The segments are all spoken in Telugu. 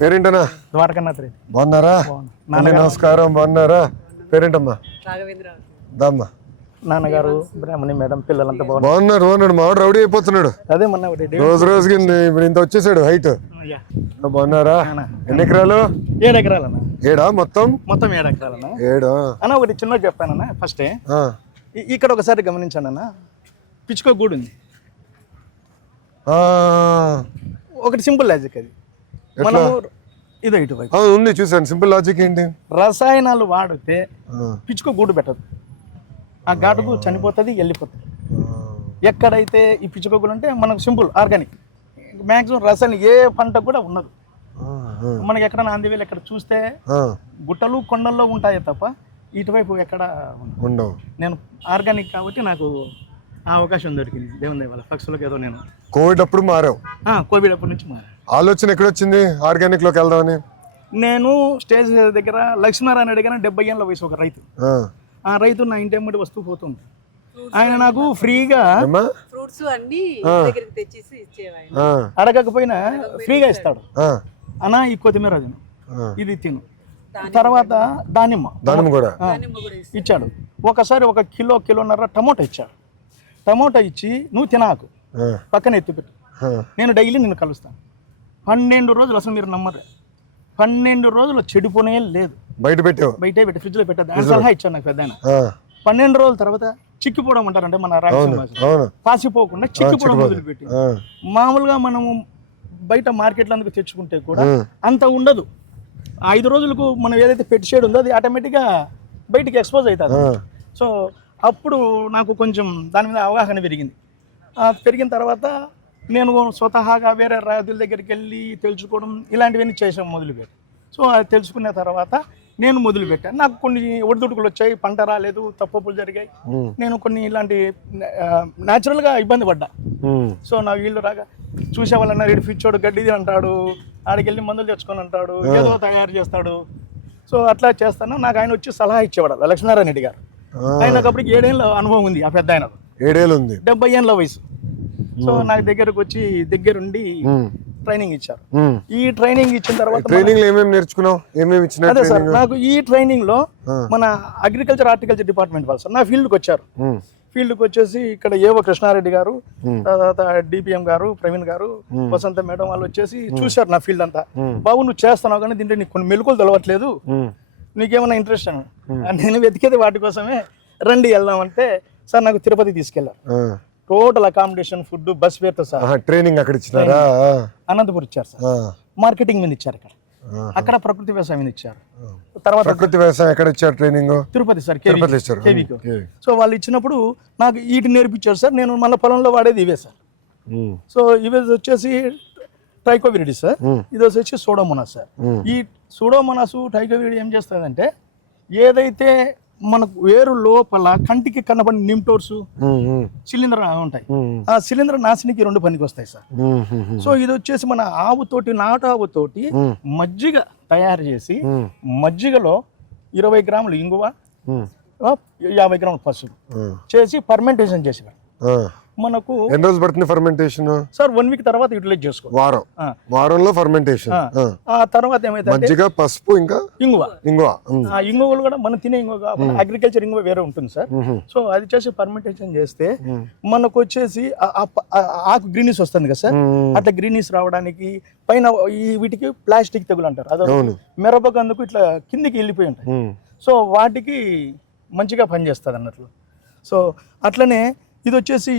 పేరేంటనా? ద్వారకనాథ్ రెడ్డి. బాగున్నారా? నమస్కారం. బాగున్నారా? పేరేంటమ్మా? దామ్మా. నాన్నగారు, బ్రాహ్మణి మేడం, పిల్లలంతా బాగున్నారు. మావాడు రౌడీ అయిపోతున్నాడు అదే మొన్న రోజు రోజుకి. ఇప్పుడు ఇంత వచ్చేసాడు హైట్. బాగున్నారా? ఎన్ని ఎకరాలు? 7 ఎకరాలన్నా. 7 మొత్తం 7 ఎకరాలన్నా. 7 అన్న ఒకటి చిన్న చెప్పానన్నా. ఫస్టే ఇక్కడ ఒకసారి గమనించాను అన్న, పిచ్చుకో గూడు ఉంది. ఒకటి సింపుల్ లాజిక్ అది. మనము ఇదో ఇటువైపు ఉంది చూసాను. సింపుల్ లాజిక్ ఏంటి? రసాయనాలు వాడితే పిచ్చుకో గూడు పెట్టదు, ఆ ఘాటుకు చనిపోతుంది, వెళ్ళిపోతుంది. ఎక్కడైతే ఈ పిచ్చుకో గూడు అంటే మనకు సింపుల్ ఆర్గానిక్, మ్యాక్సిమం రసాయన ఏ పంట కూడా ఉండదు. మనకి ఎక్కడ నాందివేలు ఎక్కడ చూస్తే గుట్టలు కొండల్లో ఉంటాయి తప్ప ఇటువైపు ఎక్కడ ఉండవు. నేను ఆర్గానిక్ కాబట్టి నాకు ఆ అవకాశం దొరికింది దేవుని దయ వల్ల. పక్షులకు ఏదో నేను కోవిడ్ అప్పుడు మారావు. కోవిడ్ అప్పటి నుంచి మారా. ఆలోచన ఎక్కడొచ్చింది ఆర్గానిక్ లోకి వెళ్దామని? నేను స్టేజ్ దగ్గర లక్ష్మీనారాయణ దగ్గర 70 ఏళ్ళ వయసు ఒక రైతు. ఆ రైతు నా ఇంటి అమ్మడి వస్తువు పోతుంది. ఆయన నాకు ఫ్రీగా ఫ్రూట్స్ అన్ని తెచ్చేసి ఇచ్చేవాడు. అడగకపోయినా ఫ్రీగా ఇస్తాడు. అన్నా ఈ కొత్తిమీర తిను, ఇది తిను, తర్వాత దానిమ్మ కూడా ఇచ్చాడు. ఒకసారి 1 కిలోన్నర టమోటా ఇచ్చాడు. టమోటా ఇచ్చి నువ్వు తినాకు, పక్కన ఎత్తిపెట్టు, నేను డైలీ నిన్ను కలుస్తాను. 12 రోజులు, అసలు మీరు నమ్మరు, 12 రోజులు చెడిపోనే లేదు. బయటే పెట్టి ఫ్రిడ్జ్లో పెట్టద్దు అని సలహా ఇచ్చాను నాకు పెద్ద. 12 రోజుల తర్వాత చిక్కిపోవడం అంటారంటే మన రాయలసీమ పాసిపోకుండా చిక్కిపోవడం మొదలుపెట్టి. మామూలుగా మనము బయట మార్కెట్లో అందుకు తెచ్చుకుంటే కూడా అంత ఉండదు. 5 రోజులకు మనం ఏదైతే పెట్టి షేడ్ ఉందో అది ఆటోమేటిక్గా బయటికి ఎక్స్పోజ్ అవుతుంది. సో అప్పుడు నాకు కొంచెం దాని మీద అవగాహన పెరిగింది. పెరిగిన తర్వాత నేను స్వతహాగా వేరే రైతుల దగ్గరికి వెళ్ళి తెలుసుకోవడం ఇలాంటివన్నీ చేసాం మొదలుపెట్టి. సో అది తెలుసుకున్న తర్వాత నేను మొదలుపెట్టాను. నాకు కొన్ని ఒడిదుడుకులు వచ్చాయి, పంట రాలేదు, తప్పులు జరిగాయి. నేను కొన్ని ఇలాంటి న్యాచురల్గా ఇబ్బంది పడ్డా. సో నా వీళ్ళు రాగా చూసే వాళ్ళన్నా రెడ్డి పిచ్చోడు గడ్డిది అంటాడు, ఆడికి వెళ్ళి మందులు తెచ్చుకొని అంటాడు, ఏదో తయారు చేస్తాడు. సో అట్లా చేస్తాను. నాకు ఆయన వచ్చి సలహా ఇచ్చేవాడు లక్ష్మీనారాయణ రెడ్డి గారు. ఆయనకు అప్పటికి 7 ఏళ్ళ అనుభవం ఉంది. ఆ పెద్ద ఆయన 70 ఏళ్ళ వయసు. సో నాకు దగ్గరకు వచ్చి దగ్గరుండి ట్రైనింగ్ ఇచ్చారు. ఈ ట్రైనింగ్ ఇచ్చిన తర్వాత అదే సార్, నాకు ఈ ట్రైనింగ్ లో మన అగ్రికల్చర్ హార్టికల్చర్ డిపార్ట్మెంట్ వాళ్ళు సార్ నా ఫీల్డ్కి వచ్చారు. ఫీల్డ్కి వచ్చేసి ఇక్కడ ఏవో కృష్ణారెడ్డి గారు, తర్వాత డిపిఎం గారు, ప్రవీణ్ గారు, వసంత మేడం వాళ్ళు వచ్చేసి చూశారు నా ఫీల్డ్ అంతా. బాబు నువ్వు చేస్తున్నావు కానీ దీంట్లో నీకు కొన్ని మెలకువలు తెలవట్లేదు, నీకేమైనా ఇంట్రెస్ట్ అని. నేను వెతికేది వాటి కోసమే. రండి వెళ్దామంటే సార్ నాకు తిరుపతి తీసుకెళ్లారు. టోటల్ అకామిడేషన్, ఫుడ్, బస్ ఫేర్తో సార్. ట్రైనింగ్ అక్కడ ఇచ్చారా? అనంతపురం ఇచ్చారు సార్. మార్కెటింగ్ మీద ఇచ్చారు ఇక్కడ. అక్కడ ప్రకృతి వ్యవసాయం మీద ఇచ్చారు. తర్వాత ప్రకృతి వ్యవసాయం ఎక్కడ ఇచ్చారు ట్రైనింగ్? తిరుపతి సార్, కేవీకి. సో వాళ్ళు ఇచ్చినప్పుడు నాకు వీటిని నేర్పించారు సార్. నేను మళ్ళీ పొలంలో వాడేది ఇవే సార్. సో ఇవే వచ్చేసి ట్రైకోవిరిడి సార్, ఇది వచ్చి సూడోమోనాస్ సార్. ఈ సూడోమోనాస్ ట్రైకోవిరిడి ఏం చేస్తుందంటే ఏదైతే మనకు వేరు లోపల కంటికి కనబడిన నిమ్టోర్స్, శిలీంధ్ర ఉంటాయి, ఆ శిలీంధ్ర నాశనికి 2 పనికి వస్తాయి సార్. సో ఇది వచ్చేసి మన ఆవుతోటి, నాటు ఆవుతోటి మజ్జిగ తయారు చేసి, మజ్జిగలో 20 గ్రాములు ఇంగువ, 50 గ్రాములు పసుపు చేసి ఫర్మెంటేషన్ చేసేవారు. మనకు ఎన్ని రోజులు పడుతుంది ఫర్మెంటేషన్ సార్? 1 వీక్ తర్వాత యూటిలైజ్ చేసుకో. వారంలో ఫర్మెంటేషన్. ఆ తర్వాత ఏమైతే మజ్జిగ, పసుపు, ఇంకా ఇంగువలు కూడా మనం తినే ఇంగువ, అగ్రికల్చర్ ఇంగువ వేరే ఉంటుంది సార్. సో అది చేసి ఫర్మెంటేషన్ చేస్తే మనకు వచ్చేసి ఆకు గ్రీనిస్ వస్తుంది కదా సార్. అట్లా గ్రీనిస్ రావడానికి పైన ఈ వీటికి ప్లాస్టిక్ తెగులు అంటారు, అదే మిరపకు అందుకు ఇట్లా కిందికి వెళ్ళిపోయి ఉంటాయి. సో వాటికి మంచిగా పనిచేస్తుంది అన్నట్లు. సో అట్లనే ఇది వచ్చేసి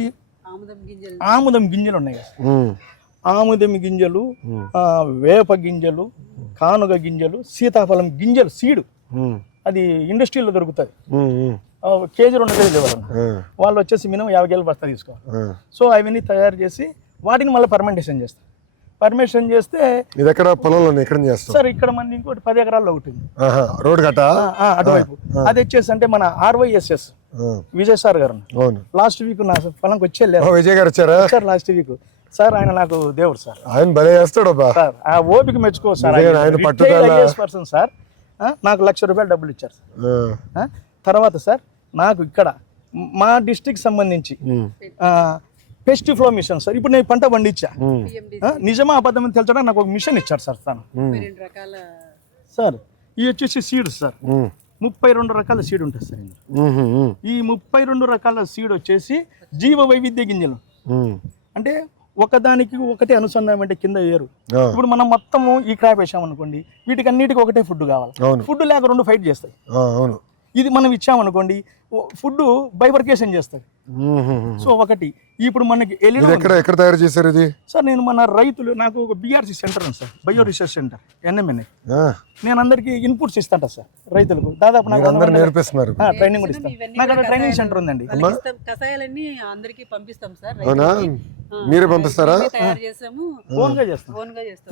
ఆముదం గింజలు ఉన్నాయి కదా, ఆముదం గింజలు, వేప గింజలు, కానుగ గింజలు, సీతాఫలం గింజలు, సీడు, అది ఇండస్ట్రీలో దొరుకుతుంది. కేజీ 2 కేజీలు ఇవ్వాలన్న. వాళ్ళు వచ్చేసి మినిమం 50 కేజీలు బస్తా తీసుకోవాలి. సో అవన్నీ తయారు చేసి వాటిని మళ్ళీ ఫర్మెంటేషన్ చేస్తారు. పర్మిషన్ చేస్తే సార్ ఇక్కడ మన ఇంకోటి 10 ఎకరాల్లో ఒకటి రోడ్ గట్ట అటువైపు. అది వచ్చేసి అంటే మన RYSS విజయ్ సార్ గారు లాస్ట్ వీక్ నా పొలంకి విజయ్ గారు వచ్చారా సార్? లాస్ట్ వీక్ సార్ ఆయన నాకు దేవుడు సార్. ఆయన భలే చేస్తాడు సార్. ఆ ఓపిక మెచ్చుకో సార్. పర్సన్ సార్ నాకు ₹1,00,000 డబ్బులు ఇచ్చారు సార్. తర్వాత సార్ నాకు ఇక్కడ మా డిస్ట్రిక్ట్ సంబంధించి పెస్ట్ ఫ్లో మిషన్ సార్. ఇప్పుడు నేను పంట పండించా, PMD నిజమా అబద్ధం అని తెలుసడానికి నాకు ఒక మిషన్ ఇచ్చారు సార్ తను. 32 రకాల సార్ ఇవి వచ్చేసి సీడ్స్ సార్. 32 రకాల సీడ్ ఉంటుంది సార్ ఇందులో. ఈ 32 రకాల సీడ్ వచ్చేసి జీవ వైవిధ్య గింజలు. అంటే ఒకదానికి ఒకటే అనుసంధానం, అంటే కింద వేరు. ఇప్పుడు మనం మొత్తము ఈ క్రాప్ వేసామనుకోండి, వీటికి అన్నిటికీ ఒకటే ఫుడ్ కావాలి. ఫుడ్ లేక రెండు ఫైట్ చేస్తాయి. ఇది మనం ఇచ్చామనుకోండి, ఫుడ్ బైబర్కేషన్ చేస్తుంది. సో ఒకటి ఇప్పుడు మనకి ఎక్కడ తయారు చేశారు ఇది సార్? నేను మన రైతులు, నాకు ఒక BRC సెంటర్ ఉంది sir, bio research centre NMNA. నేను అందరికి ఇన్పుట్స్ ఇస్తాంట సార్ రైతులకు. దాదాపు నాకు నేర్పిస్తున్నారు, ట్రైనింగ్ కూడా ఇస్తాను. నాకు అక్కడ ట్రైనింగ్ సెంటర్ ఉందండి. కషాయాలన్నీ అందరికి పంపిస్తాం సార్. అవునా? మీరే పంపిస్తారా? తయారు చేసాము, ఓన్ గా చేస్తాం.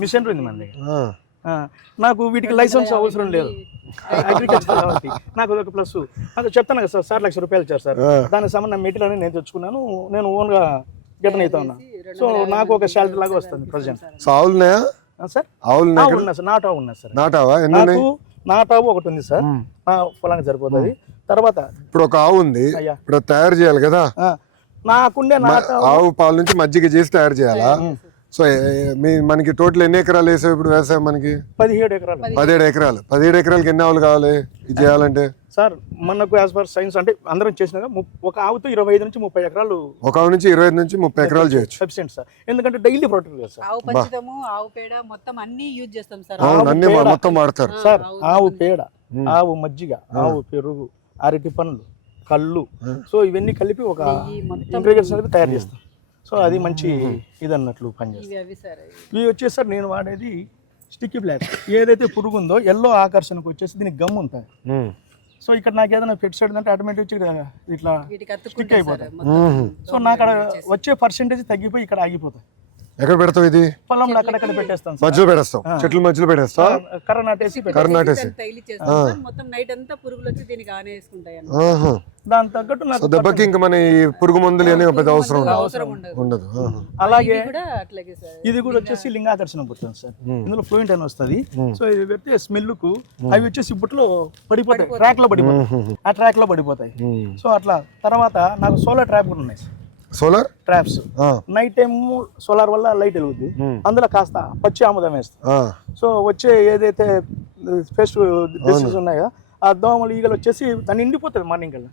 మిషనరీ ఉంది మన దగ్గర. నాకు వీటికి లైసెన్స్ అవసరం లేదు, అగ్రికల్చర్ కాబట్టి నాకు అదొక ప్లస్. నాకు చెప్తాను కదా సార్, 1,00,000 రూపాయలు ఇచ్చారు సార్. దానికి సంబంధించిన మెటీరియల్ అని నేను తెచ్చుకున్నాను, నేను ఓన్గా గిటన్ అవుతా ఉన్నా. సో నాకు ఒక శాలరీ లాగా వస్తుంది ప్రజెంట్. ఆవులున్నాయా సార్? ఉన్నా సార్, నాటావు ఉన్నా సార్. నాకు నాటావు ఒకటి ఉంది సార్, పొలానికి సరిపోతుంది. తర్వాత ఇప్పుడు ఒక ఆవు ఉంది, ఇప్పుడు తయారు చేయాలి కదా, నాకుండే ఆవు పాల నుంచి మజ్జిగ చేసి తయారు చేయాలా? సో మనకి టోటల్ ఎన్ని ఎకరాలు వేసావు ఇప్పుడు వ్యవసాయం? మనకి 17 ఎకరాలు. 17 ఎకరాలు. 17 ఎకరాలకి ఎన్ని ఆవులు కావాలి ఇది చేయాలంటే? సార్ మనకు యాజ్ పర్ సైన్స్ అంటే అందరం చేసినాక ఒక ఆవుతో 25 నుంచి 30 ఎకరాలు, ఒక ఆవు నుంచి 25 నుంచి 30 ఎకరాలు చేయొచ్చు. సఫిషియెంట్ సార్, ఎందుకంటే డైలీ ప్రొడక్ట్ కదా సార్. ఆవు పంచదము, ఆవు పేడ మొత్తం అన్ని యూజ్ చేస్తాం సార్. అన్ని మొత్తం వాడతారు సార్. ఆవు పేడ, ఆవు మజ్జిగ, ఆవు పెరుగు, అరటి పండ్లు, కళ్ళు, సో ఇవన్నీ కలిపి ఒక ఇంగ్రీడియంట్స్ అనేది తయారు చేస్తాం. సో అది మంచి ఇది అన్నట్లు పనిచేస్తుంది. ఇవి వచ్చేసి సార్ నేను వాడేది స్టిక్కీ బ్లాక్. ఏదైతే పురుగు ఉందో ఎల్లో ఆకర్షణకు వచ్చేసి దీనికి గమ్ ఉంటుంది. సో ఇక్కడ నాకు ఏదైనా పెట్ సైడ్ అంటే ఆటోమేటిక్ ఇట్లా స్టిక్ అయిపోతుంది. సో నాకు అక్కడ వచ్చే పర్సెంటేజ్ తగ్గిపోయి ఇక్కడ ఆగిపోతుంది. ఎక్కడ పెడతావు ఇది? పొలంలో అక్కడక్కడ పెట్టేస్తాం, మధ్యలో పెడతాం, చెట్ల మధ్యలో పెడతాం, కర్ర నాటేసి మొత్తం నైట్ అంతా పురుగులు వచ్చి దీనికి ఆనేసుకుంటాయి. దాని తగ్గట్టు నాకు దెబ్బకి ఇంకా మన ఈ పురుగు మందులు అనేవి పెద్ద అవసరం ఉండదు. అలాగే ఇది కూడా వచ్చేసి లింగాకర్షణ పుడుతుంది సార్. ఇందులో ఫ్లూయెంట్ అని వస్తుంది. సో ఇది పెడితే స్మెల్ కు అవి వచ్చేసి బుట్టలో పడిపోతాయి, ట్రాక్ లో పడిపోతాయి, ఆ ట్రాక్ లో పడిపోతాయి. సో అట్లా తర్వాత నాకు సోలార్ ట్రాప్ కూడా ఉన్నాయి sir. Solar traps night time solar వల్ల లైట్ వెలుగుద్ది, అందులో కాస్త పచ్చి ఆముదం వేస్తాం. సో వచ్చే ఏదైతే ఫెస్ట్ డిసీజ్ ఉన్నాయో ఆ దోమలు ఈగలు వచ్చేసి దాన్ని నిండిపోతుంది మార్నింగ్ కల్లా.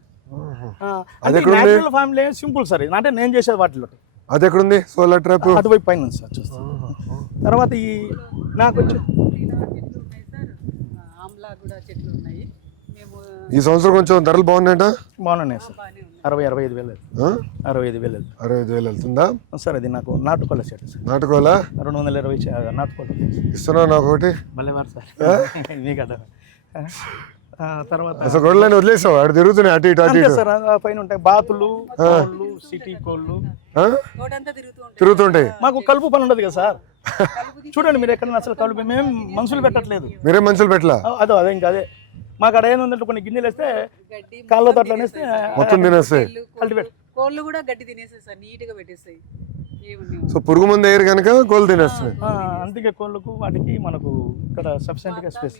ఫ్యామిలీ సింపుల్ సార్, అంటే నేను చేసేది వాటిలో. అది ఎక్కడుంది సోలార్ ట్రాప్? అటువైపు పైన సార్ చూస్తాం. తర్వాత ఈ నాకు వచ్చి చెట్లు ఉన్నాయి. ఈ సంవత్సరం కొంచెం ధరలు బాగున్నాయట? బాగున్నాయి సార్. 65,000 వెళ్తుందా సార్? అది నాకు నాటుకోల సెట్ సార్. నాటుకోల 220 నాటుకోల ఇస్తున్నావు నాకు ఒకటి. భలేవారు సార్ మీకట. తర్వాత అసలు గొడవలని వదిలేసావు, అటు తిరుగుతున్నాయి అటు ఇటు అటు ఇటు సార్. పైన ఉంటాయి బాతులు, కోళ్ళు, సిటీ కోళ్ళు తిరుగుతుంటాయి. మాకు కలుపు పని ఉండదు కదా సార్. చూడండి మీరు ఎక్కడ అసలు కలుపు మేము మనుషులు పెట్టట్లేదు. మీరే మనుషులు పెట్టలా? అదే ఇంకా అదే మాకు అక్కడ ఏంటంటే కొన్ని గిన్నెలు వేస్తే కాళ్ళతో అట్లా వేస్తే మొత్తం తినేస్తాయి. కోళ్ళు కూడా గడ్డి తినేస్తాయి, నీట్ గా పెట్టేస్తాయి. సో పురుగు మందు వేయరు కనుక కోళ్ళు తినేస్తాయి. అందుకే కోళ్ళకు వాటికి మనకు ఇక్కడ సఫిషియెంట్ గా స్పేస్.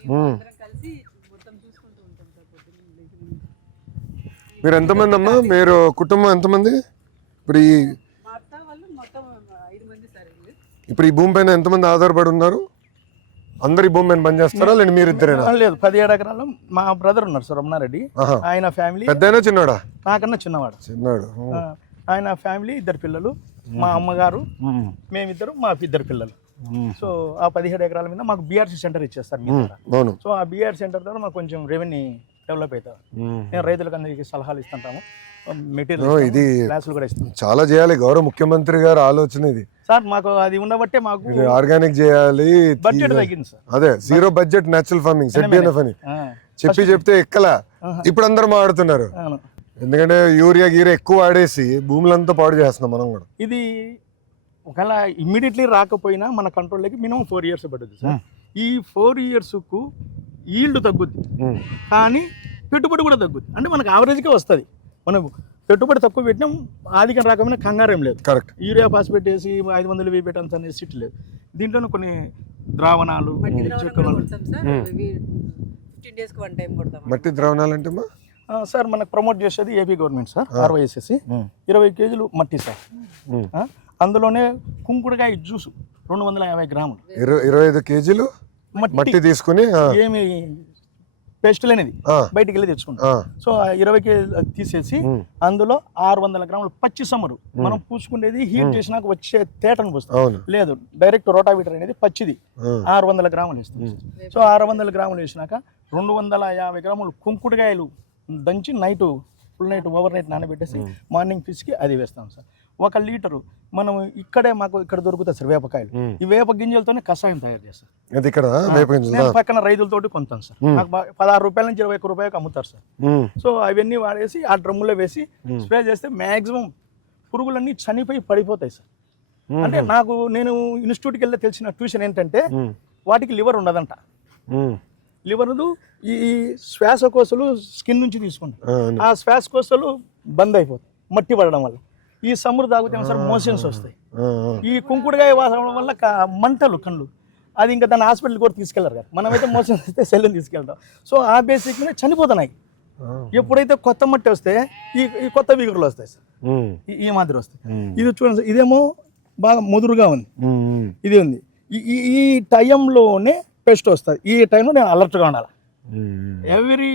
మీరు ఎంతమంది అమ్మా? మీరు కుటుంబం ఎంతమంది? ఇప్పుడు ఈ భూమి పైన ఎంతమంది ఆధారపడి ఉన్నారు? అందరు ఈ భూమి పైన పని చేస్తారా లేదా మీరు ఇద్దరేనా? లేదు, 17 ఎకరాలు మా బ్రదర్ ఉన్నారు సార్, రమణారెడ్డి. ఆయన ఫ్యామిలీ పెద్దయినా చిన్నవాడా? నాకన్నా చిన్నవాడు. ఆయన ఫ్యామిలీ 2 పిల్లలు, మా అమ్మగారు, మేమిద్దరు, మా 2 పిల్లలు. సో ఆ 17 ఎకరాల మీద మాకు BRC సెంటర్ ఇచ్చేస్తారు. సో ఆ BRC సెంటర్ ద్వారా మాకు కొంచెం రెవెన్యూ డెవలప్ అవుతారు. నేను రైతులకు అందరికి సలహాలు ఇస్తుంటాము, మెటీరియల్ ఇది క్లాసులు కూడా ఇస్తాం. చాలా చేయాలి, గౌరవ ముఖ్యమంత్రి గారు ఆలోచన ఇది సార్. మాకు అది ఉండబట్టే మాకు ఆర్గానిక్ చేయాలి, బడ్జెట్ తగ్గింది సార్. అదే zero budget natural farming ZBNF అని చెప్తే ఎక్కలా. ఇప్పుడు అందరూ మాట్లాడుతున్నారు, ఎందుకంటే యూరియా గీరియా ఎక్కువ వాడేసి భూములంతా పాడు చేస్తున్నాం మనం కూడా. ఇది ఒకవేళ ఇమ్మీడియట్లీ రాకపోయినా మన కంట్రోల్లోకి మినిమం 4 years పడుతుంది సార్. ఈ 4 yearsకు ఈల్డ్ తగ్గుద్ది, కానీ పెట్టుబడి కూడా తగ్గుద్ది. అంటే మనకు యావరేజ్గా వస్తుంది. మనం పెట్టుబడి తక్కువ పెట్టినాం, ఆధికం రాకపోయినా కంగారేం లేదు. కరెక్ట్. యూరియా ఫాస్ఫేట్ వేసి 500 వెయ్యి పెట్టాల్సి అనేది సిట్ లేదు. దీంట్లోనే కొన్ని ద్రావణాలు, మట్టి ద్రావణాలు అంటే సార్ మనకు ప్రమోట్ చేసేది ఏపీ గవర్నమెంట్ సార్. 60 20 kg మట్టి సార్. ఆ, అందులోనే కుంకుడుకాయ జ్యూసు 250 గ్రాములు, 25 కేజీలు మట్టి తీసుకుని ఏమి పేస్ట్ లేనిది బయటికి వెళ్ళి తెచ్చుకుంటాం. సో 20 కేజీలు తీసేసి అందులో 600 గ్రాములు పచ్చి సమ్మరు మనం పూసుకునేది హీట్ చేసినాక వచ్చే తేటను పోస్తాం. లేదు, డైరెక్ట్ రోటావీటర్ అనేది పచ్చిది 600 గ్రాములు వేస్తాం. సో 600 గ్రాములు వేసినాక 250 గ్రాములు కుంకుడుకాయలు దంచి night full night over night నానబెట్టేసి మార్నింగ్ ఫిష్కి అది వేస్తాం సార్. 1 లీటరు మనం ఇక్కడే మాకు ఇక్కడ దొరుకుతాయి సార్ వేపకాయలు. ఈ వేప గింజలతోనే కషాయం తయారు చేస్తారు. నేను పక్కన రైతులతోటి కొంటాను సార్. నాకు 16 రూపాయల నుంచి 21 రూపాయలకు అమ్ముతారు సార్. సో అవన్నీ వాడేసి ఆ డ్రమ్ములో వేసి స్ప్రే చేస్తే మ్యాక్సిమం పురుగులన్నీ చనిపోయి పడిపోతాయి సార్. అంటే నేను ఇన్స్టిట్యూట్కి వెళ్ళి తెలిసిన ట్యూషన్ ఏంటంటే వాటికి లివర్ ఉండదంట. లివర్ ఈ శ్వాసకోశలు స్కిన్ నుంచి తీసుకుంటారు. ఆ శ్వాసకోశలు బంద్ అయిపోతాయి మట్టి పడడం వల్ల. ఈ సముద్ర తాగితే సార్ మోషన్స్ వస్తాయి. ఈ కుంకుడుకాయ వాసన వల్ల మంటలు కళ్ళు, అది ఇంకా దాన్ని హాస్పిటల్ కూడా తీసుకెళ్లారు కదా. మనమైతే మోషన్స్ వస్తే సెల్లుని తీసుకెళ్తాం. సో ఆ బేసిక్ మీద చనిపోతున్నాయి. ఎప్పుడైతే కొత్త మట్టి వస్తే ఈ కొత్త వీగురులు వస్తాయి సార్, ఈ మాదిరి వస్తాయి. ఇది చూడండి సార్, ఇదేమో బాగా ముదురుగా ఉంది, ఇది ఉంది. ఈ టైంలోనే పెస్ట్ వస్తుంది. ఈ టైంలో నేను అలర్ట్గా ఉండాలి. ఎవ్రీ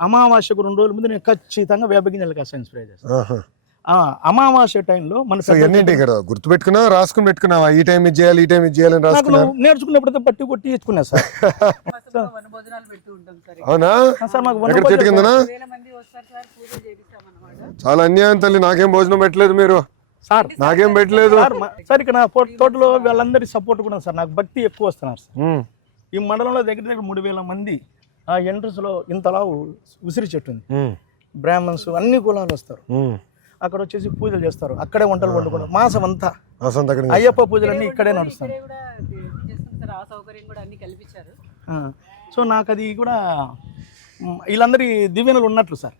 అమావాస్యకు 2 రోజుల ముందు నేను ఖచ్చితంగా వేప గింజలు కషాయం స్ప్రే చేస్తాను. అమావాస్య టైంలో మన గుర్తుపెట్టుకున్నా రాసుకుని పెట్టుకున్నావా ఈ టైం ఇది చేయాలి ఈ టైం ఇది చేయాలని రాసుకున్నా? నేర్చుకున్నప్పుడు బట్టి కొట్టి ఇచ్చుకున్నా సార్. అవునా సార్? మాకు చెట్టు కిందనా? చాలా అన్యాయం తల్లి, నాకేం భోజనం పెట్టలేదు మీరు సార్, నాకేం పెట్టలేదు సార్. ఇక్కడ నా తోటలో వాళ్ళందరి సపోర్ట్ కూడా సార్, నాకు భక్తి ఎక్కువ వస్తున్నారు సార్. ఈ మండలంలో దగ్గర 3000 మంది ఆ ఎంట్రన్స్ లో ఇంతలా ఉసిరి చెట్టు ఉంది. బ్రాహ్మణ్స్ అన్ని కులాలు వస్తారు. అక్కడ వచ్చేసి పూజలు చేస్తారు, అక్కడే వంటలు వండుకుంటారు. మాసం అంతా అయ్యప్ప పూజలన్నీ ఇక్కడే నడుస్తాయి. సో నాకు అది కూడా వీళ్ళందరి దీవెనలు ఉన్నట్లు సార్.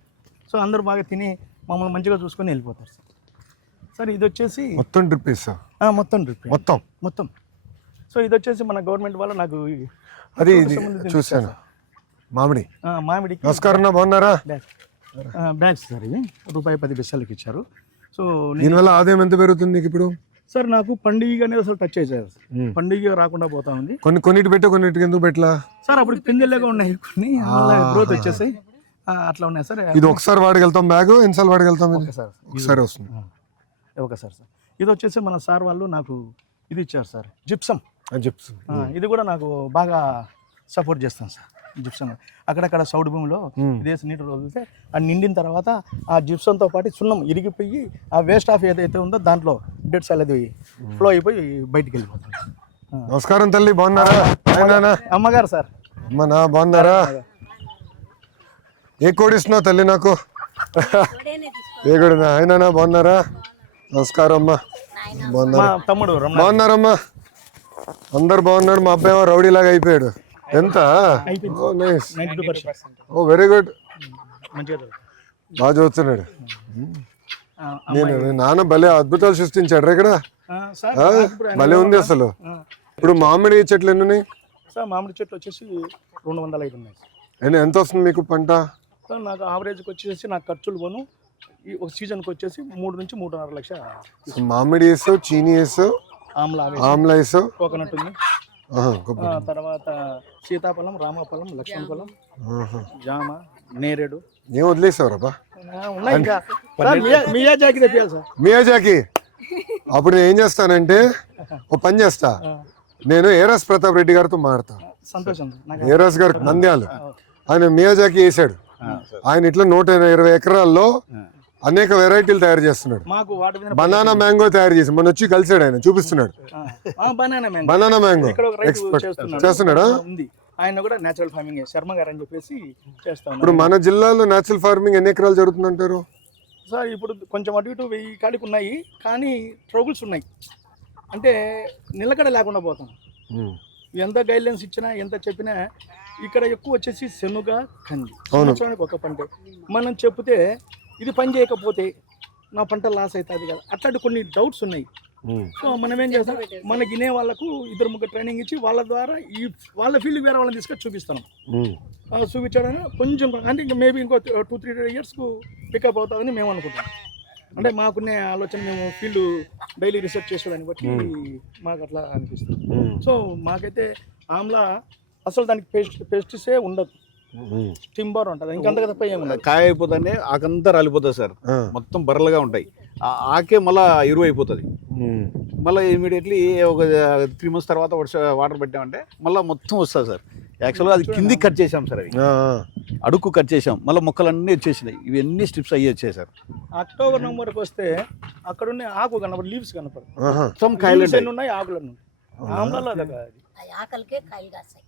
సో అందరూ బాగా తిని మమ్మల్ని మంచిగా చూసుకొని వెళ్ళిపోతారు సార్. సార్ ఇది వచ్చేసి మొత్తం డ్రిప్ వేస్తాం. మొత్తం డ్రిప్ మొత్తం. సో ఇది వచ్చేసి మన గవర్నమెంట్ వల్ల నాకు అది చూసాను. మామిడి నమస్కారం, బాగున్నారా? బ్యాగ్స్ సార్, ఇవి ₹10 ఇచ్చారు. సో దీనివల్ల ఆదాయం ఎంత పెరుగుతుంది నీకు ఇప్పుడు? సార్ నాకు పండుగ అనేది అసలు టచ్ అయ్యారు. పండుగ రాకుండా పోతా ఉంది. కొన్నిటి పెట్టే కొన్నిటికి ఎందుకు పెట్టలా సార్? అప్పుడు పిందెల్లాగా ఉన్నాయి, కొన్ని గ్రోత్ వచ్చేసాయి, అట్లా ఉన్నాయి సార్. ఇది ఒకసారి వాడగలుగుతాం బ్యాగ్, ఎన్నిసార్లు వాడగలుగుతాం? ఒకసారి వస్తుంది. ఒకసారి సార్. ఇది వచ్చేసి మన సార్ వాళ్ళు నాకు ఇది ఇచ్చారు సార్, జిప్సమ్. ఇది కూడా నాకు బాగా సపోర్ట్ చేస్తాను సార్. జిప్సమ్ అక్కడక్కడ సౌడ్ భూమిలో ఇదేసి నీటి వదిలితే అది నిండిన తర్వాత ఆ జిప్సంతో పాటు సున్నం ఇరిగిపోయి ఆ వేస్ట్ ఆఫ్ ఏదైతే ఉందో దాంట్లో డెడ్ సెల్ అది ఫ్లో అయిపోయి బయటికి వెళ్ళిపోతుంది. నమస్కారం తల్లి, బాగున్నారా? అమ్మగారు సార్. అమ్మనా బాగున్నారా? ఏ కోడి ఇస్తున్నావు తల్లి నాకు? ఏ కోడినా? అయినా బాగున్నారా? నమస్కారం అమ్మా. బాగున్నారా? తమ్ముడు బాగున్నారమ్మా? అందరు బాగున్నాడు. మా అబ్బాయి రౌడీలాగా అయిపోయాడు. ఎంత? ఓ వెరీ గుడ్, బాగా చదువుతున్నాడు. నేను నాన్న భలే అద్భుతాలు సృష్టించాడు ఇక్కడ, భలే ఉంది అసలు. ఇప్పుడు మామిడి చెట్లు ఎన్ని ఉన్నాయి సార్? మామిడి చెట్లు వచ్చేసి 205 ఉన్నాయి. ఎంత వస్తుంది మీకు పంట? సార్ నాకు ఆవరేజ్కి వచ్చేసి నాకు ఖర్చులు పోను ఈ ఒక సీజన్కి వచ్చేసి 3 నుంచి 3.5 లక్షలు. మామిడి వేసావు, చీనీ వేసావు, ఆమ్లా వేసావు, కోకోనట్ ఉంది, తర్వాత సీతాఫలం, రామఫలం, లక్ష్మణ ఫలం, జామ, నేరేడు. ఏం వదిలేసావు? మియాజాకి. అప్పుడు నేను ఏం చేస్తానంటే ఓ పని చేస్తా, నేను ఏరాస్ ప్రతాప్ రెడ్డి గారితో మాడతా. సంతోషం. ఏరాస్ గారు నంద్యాలు, ఆయన మియాజాకి వేసాడు. ఆయన ఇట్లా 120 ఎకరాల్లో అనేక వెరైటీలు తయారు చేస్తున్నాడు. బనానా మ్యాంగో తయారు చేసి మొన్న వచ్చి కలిసాడు, ఆయన చూపిస్తున్నాడు. బనానా మ్యాంగో ఎక్స్పర్ట్ చేస్తున్నాడా? ఆయన కూడా నేచురల్ ఫార్మింగ్ శర్మ గారు అని చెప్పేసి చేస్తాం. ఇప్పుడు మన జిల్లాలో నేచురల్ ఫార్మింగ్ ఎన్ని ఎకరాలు జరుగుతుందంటారు సార్? ఇప్పుడు కొంచెం అటు ఇటు 1000 కాడికి ఉన్నాయి, కానీ ట్రబుల్స్ ఉన్నాయి. అంటే నిలకడ లేకుండా పోతాం. ఎంత గైడ్లైన్స్ ఇచ్చినా ఎంత చెప్పినా ఇక్కడ ఎక్కువ వచ్చేసి శనుగ, కంది సంవత్సరానికి ఒక పంట. మనం చెప్తే ఇది పని చేయకపోతే నా పంట లాస్ అవుతుంది కదా, అట్లాంటి కొన్ని డౌట్స్ ఉన్నాయి. సో మనం ఏం చేస్తాం, మన గినే వాళ్ళకు 2-3 ట్రైనింగ్ ఇచ్చి వాళ్ళ ద్వారా వాళ్ళ ఫీల్డ్ వేరే వాళ్ళని తీసుకొని చూపిస్తాం. చూపించడానికి కొంచెం అంటే మేబీ ఇంకో 2-3 yearsకు పికప్ అవుతుందని మేము అనుకుంటాం. అంటే మాకున్న ఆలోచన మేము ఫీల్డ్ డైలీ రీసెర్చ్ చేసేదాన్ని బట్టి మాకు అట్లా అనిపిస్తుంది. సో మాకైతే ఆమ్లా అసలు దానికి పెస్టిసే ఉండదు, టింబర్ ఉంటుంది, ఇంకంతగా తప్ప ఏముండదు. కాయ అయిపోతానే ఆకంతా రాలిపోతుంది సార్, మొత్తం బర్రలుగా ఉంటాయి. ఆకే మళ్ళీ ఎరువు అయిపోతుంది. మళ్ళీ ఇమీడియట్లీ ఒక 3 months తర్వాత వాటర్ పెట్టామంటే మళ్ళీ మొత్తం వస్తుంది సార్. యాక్చువల్గా అది కిందికి కట్ చేసాం సార్, అవి అడుక్కు కట్ చేసాం, మళ్ళీ మొక్కలన్నీ వచ్చేసినాయి. ఇవన్నీ స్ట్రిప్స్ అయ్యి వచ్చాయి సార్. అక్టోబర్ నవంబర్కి వస్తే అక్కడ ఉన్న ఆకు కనపడు, లీవ్స్ కనపడు, మొత్తం కాయలు ఉన్నాయి, ఆకులు ఉన్నాయి. ఆమ్లాలో ఆకలికే కాయలు కాస్తాయి,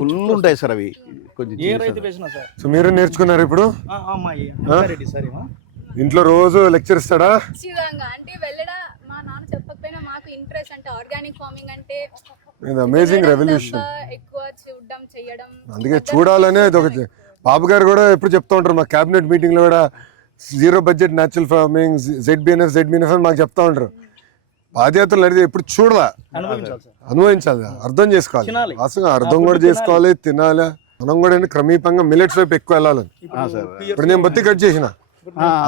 ఫుల్ ఉంటాయి సార్ అవి. కొంచెం ఏ రైతు వేసినా సార్. సో మీరు నేర్చుకున్నారు ఇప్పుడు అమ్మాయి రెడ్డి సార్ ఇంట్లో రోజు లెక్చర్ ఇస్తాడా? ఖచ్చితంగా. అంటే వెళ్ళడా మా నాన్న చెప్పకపోయినా మాకు ఇంట్రెస్ట్, అంటే ఆర్గానిక్ ఫార్మింగ్ అంటే అమేజింగ్ రెవల్యూషన్, ఎక్కువ చూడడం చేయడం. అందుకే చూడాలనే అది ఒకటి. బాబు గారు కూడా ఎప్పుడు చెప్తా ఉంటారు, మా క్యాబినెట్ మీటింగ్ లో కూడా 0 budget న్యాచురల్ ఫార్మింగ్, ZBNF అని మాకు చెప్తా ఉంటారు. పాదయాత్రలు అనేది ఎప్పుడు చూడాలా, అనుభవించాలి, అర్థం చేసుకోవాలి, వాస్తవంగా అర్థం కూడా చేసుకోవాలి, తినాలి. మనం కూడా క్రమీపంగా మిల్లెట్స్ వైపు ఎక్కువ వెళ్ళాలని. ఇప్పుడు నేను బత్తి కట్ చేసిన,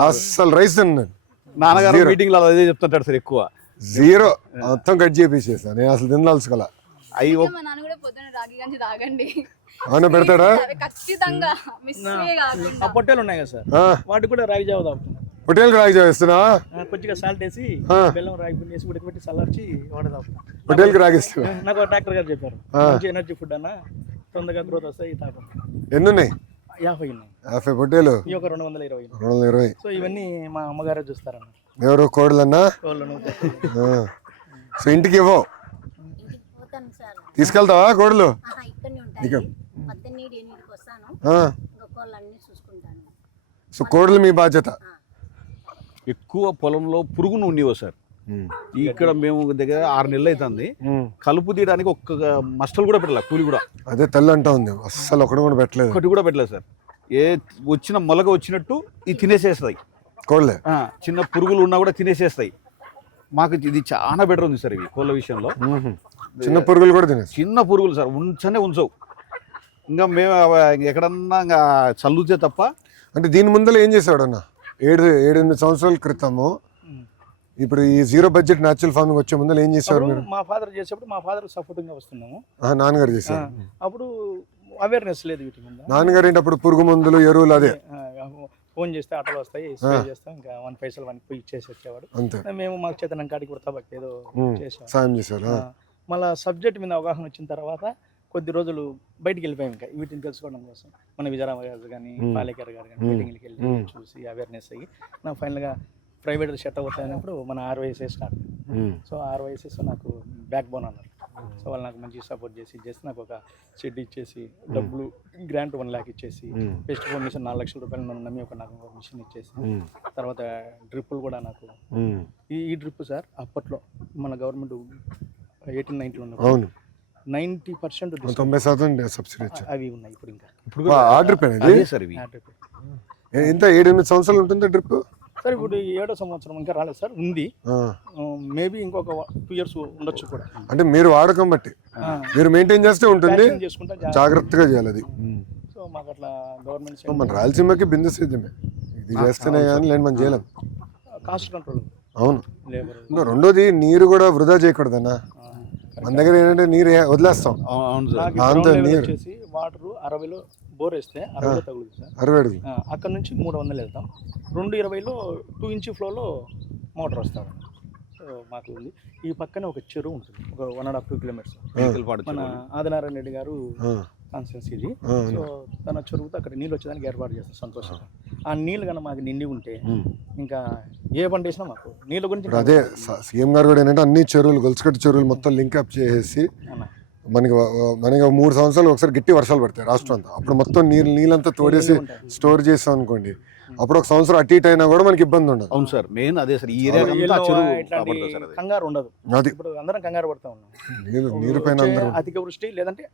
అసలు రైస్ తిన్నాను. నాన్నగారు మీటింగ్ లో అదే చెప్తుంటాడు సార్, ఎక్కువ 0 మొత్తం కట్ చేసేసా. నేను అసలు తినాల్సుకోలే. మా నాన్న కూడా పొద్దున రాగి గంజి తాగండి అవునా పెడతాడా? ఖచ్చితంగా. మిస్ కాకుండా ఆ పొట్టేలు ఉన్నాయి కదా సార్, వాటికి కూడా రాగి జావ తాగుతాం. పొట్టేలు రాగి జావ ఇస్తున్నా, కొద్దిగా సాల్ట్ వేసి బెల్లం రాగి పిండి వేసి ఉడకబెట్టి చల్లార్చి వాడ తాగుతాం. పొట్టేలకి రాగిస్తున్నా. నాకు డాక్టర్ గారు చెప్పారు, మంచి ఎనర్జీ ఫుడ్ అన్న, తొందరగా గ్రోత్ వస్తాయి, తాగం. ఎన్ని ఉన్నాయి? 50 ఉన్నాయి. 50 పొట్టేలు, ఈ ఒక 220. 220. సో ఇవన్నీ మా అమ్మగారే చూస్తారన్న. ఎవరు కోడలన్నా? సో ఇంటికి ఇవ్వవు, ఇంటికి పోతాను సార్. తీసుకెళ్తావా కోడలు? ఇక్కడనే ఉంటాయి, 18 వస్తాను, కోళ్ళన్నీ చూసుకుంటాను. సో కోడలు మీ బాధ్యత. ఎక్కువ పొలంలో పురుగును ఉండేవో సార్. ఇక్కడ మేము దగ్గర 6 నెలలు అవుతుంది, కలుపు తీయడానికి ఒక్క మస్టలు కూడా పెట్టలే, కూలి కూడా. అదే తల్లి అంటా ఉంది, అస్సలు ఒకటి కూడా పెట్టలేదు, ఒకటి కూడా పెట్టలేదు సార్. ఏ వచ్చిన మొలక వచ్చినట్టు ఇది తినేసేస్తాయి కోళ్ళే. చిన్న పురుగులు ఉన్నా కూడా తినేసేస్తాయి. మాకు ఇది చాలా బెటర్ ఉంది సార్, ఇవి కోళ్ళ విషయంలో. చిన్న పురుగులు కూడా తినేసి, చిన్న పురుగులు సార్ ఉంచవు. ఇంకా మేము ఎక్కడన్నా ఇంకా చల్లుతే తప్ప. అంటే దీని ముందర ఏం చేశాడు అన్న? 7-8 సంవత్సరాల క్రితము, ఇప్పుడు ఈ 0 budget న్యాచురల్ ఫార్మింగ్ వచ్చే ముందర ఏం చేశారు మీరు? మా ఫాదర్ చేసేప్పుడు మా ఫాదర్ సపోర్టింగ్ గా వస్తున్నాము. నాన్నగారు చేశారు. అప్పుడు అవేర్నెస్ లేదు వీటి మీద. నాన్నగారు ఏంటి అప్పుడు పురుగు మందులు, ఎరువులు అదే ఫోన్ చేస్తే ఆటోలు వస్తాయి, స్ప్రే చేస్తాం, ఇంకా 1 పైసలు 1 పోయి ఇచ్చేసి వచ్చేవాడు. అంతే. మేము మాకు చేతనం కాడికి కూడా తబక్ ఏదో చేసాం, సాయం చేశారు. మళ్ళీ సబ్జెక్ట్ మీద అవగాహన వచ్చిన తర్వాత కొద్ది రోజులు బయటికి వెళ్ళిపోయాం, ఇంకా వీటిని తెలుసుకోవడం కోసం. మన విజయరామ గారు కానీ పాలేకర్ గారు కానీ మీటింగ్కి వెళ్ళి చూసి అవేర్నెస్ అయ్యి నా ఫైనల్గా ప్రైవేట్ సెట్ అవుతాయినప్పుడు మన RYSS స్టార్ట్. సో RYSS నాకు బ్యాక్ బోన్ అన్నారు. సో వాళ్ళు నాకు మంచి సపోర్ట్ చేసి నాకు ఒక షెడ్ ఇచ్చేసి, డబ్బులు గ్రాంట్ 1 lakh ఇచ్చేసి, పెస్ట్ ఫోన్ మిషన్ 4 లక్షల రూపాయలు నన్ను నమ్మి నాకు ఒక మిషన్ ఇచ్చేసి, తర్వాత డ్రిప్పులు కూడా నాకు. ఈ డ్రిప్ సార్ అప్పట్లో మన గవర్నమెంట్ 1890 ఉన్నప్పుడు 90% 90% సబ్సిడీ అవి ఉన్నాయి. ఇప్పుడు ఇంకా సార్ ఇవి ఎంత 7-8 సంవత్సరాలు ఉంటుంది డ్రిప్ సార్. ఇప్పుడు 7వ సంవత్సరం ఇంకా రాలేదు సార్, ఉంది. మేబీ ఇంకొక 2 years ఉండొచ్చు కూడా. అంటే మీరు వాడకం బట్టి మీరు మెయింటైన్ చేస్తే ఉంటుంది, జాగ్రత్తగా చేయాలి అది. సో మాకు అట్లా గవర్నమెంట్ మన రాయలసీమకి బిందు సేద్యమే, ఇది చేస్తేనే కానీ లేదు మనం చేయలేం. Cost control. అవును. రెండోది నీరు కూడా వృధా చేయకూడదన్నా. మన దగ్గర ఏంటంటే నీరు వదిలేస్తాం, అంత నీరు వాటర్ 60లో బోర్ వేస్తే 60లో తగులుతుంది సార్. 60 అడుగులు అక్కడ నుంచి 300 వెళ్తాం. 220లో 2 inch ఫ్లోలో మోటార్ వస్తాం. సో మాకు ఉంది. ఈ పక్కనే ఒక చెరువు ఉంటుంది, ఒక 1.5-2 kilometers. మన ఆదినారాయణ రెడ్డి గారు కాన్స్టిట్యున్సీ ఇది. సో తన చెరువుతో అక్కడ నీళ్ళు వచ్చేదానికి ఏర్పాటు చేస్తాం సంతోషంగా. ఆ నీళ్ళు కన్నా మాకు నిండి ఉంటే ఇంకా ఏ పంట వేసినా మాకు నీళ్ళ గురించి. అదే సీఎం గారు కూడా ఏంటంటే అన్ని చెరువులు, గొలుసుకట్టు చెరువులు మొత్తం లింక్అప్ చేసేసి మనకి 3 సంవత్సరాలు ఒకసారి గట్టి వర్షాలు పడతాయి రాష్ట్రం అంతా. అప్పుడు మొత్తం నీళ్ళంతా తోడేసి స్టోర్ చేస్తాం అనుకోండి, అప్పుడు ఒక సంవత్సరం అటు ఇటు అయినా కూడా మనకి ఇబ్బంది ఉండదు. అవును సార్, మెయిన్ అదే సార్. ఈ కంగారు ఉండదు. ఇప్పుడు అందరం కంగారు పడతా ఉన్నాం నీరు పైన, అధిక వృష్టి లేదంటే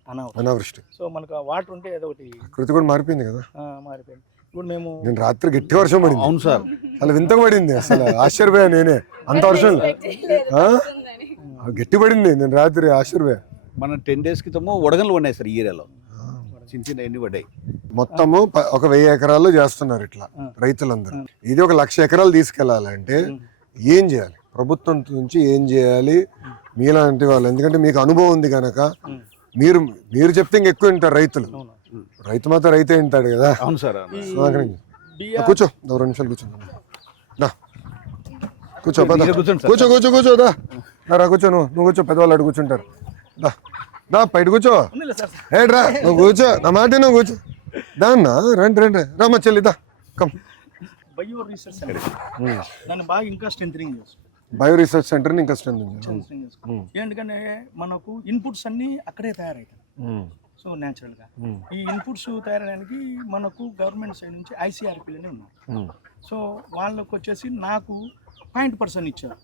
అనావృష్టి. సో మనకు వాటర్ ఉంటే ఏదో ఒకటి. కృతి కూడా మారిపోయింది కదా, మారిపోయింది. ఇప్పుడు మేము నేను రాత్రి గట్టి వర్షం పడింది. అవును సార్, అలా వింతగా పడింది, అసలు ఆశ్చర్యపోయా నేనే. అంత వర్షం గట్టి పడింది, నేను రాత్రి ఆశ్చర్యపోయా. మన 10 days క్రితము వడగళ్ళు ఉన్నాయి సార్ ఈ ఏరియాలో, చిన్న చిన్న ఎన్ని పడ్డాయి. మొత్తము ఒక 1000 ఎకరాల్లో చేస్తున్నారు ఇట్లా రైతులందరూ. ఇది ఒక 1,00,000 ఎకరాలు తీసుకెళ్లాలంటే ఏం చేయాలి? ప్రభుత్వం నుంచి ఏం చేయాలి మీలాంటి వాళ్ళు? ఎందుకంటే మీకు అనుభవం ఉంది కనుక మీరు చెప్తే ఇంకెక్కువ వింటారు రైతులు. రైతు మాత్రం రైతే వింటాడు కదా. అవును సార్. కూర్చో, 2 నిమిషాలు కూర్చో. కూర్చో పద, కూర్చోండి కూర్చో కూర్చో కూర్చో దా రా కూర్చో. నువ్వు కూర్చో, పెద్దవాళ్ళు అటు కూర్చుంటారు. దా బయట కూర్చో. రా నువ్వు కూర్చో, నా మాట నువ్వు కూర్చో. దాన్నా రండి రామ్మ చెల్లి దా కమ్. బయో రీసెర్చ్ సెంటర్ దాన్ని బాగా ఇంకా స్ట్రెంథనింగ్ చేసుకో. బయో రీసెర్చ్ సెంటర్ని ఇంకా స్ట్రెంథనింగ్ చేసుకో. ఎందుకంటే మనకు ఇన్పుట్స్ అన్ని అక్కడే తయారవుతాయి. సో న్యాచురల్గా ఈ ఇన్పుట్స్ తయారడానికి మనకు గవర్నమెంట్ సైడ్ నుంచి ICRPలోనే ఉన్నారు. సో వాళ్ళకు వచ్చేసి నాకు 0.% ఇచ్చారు.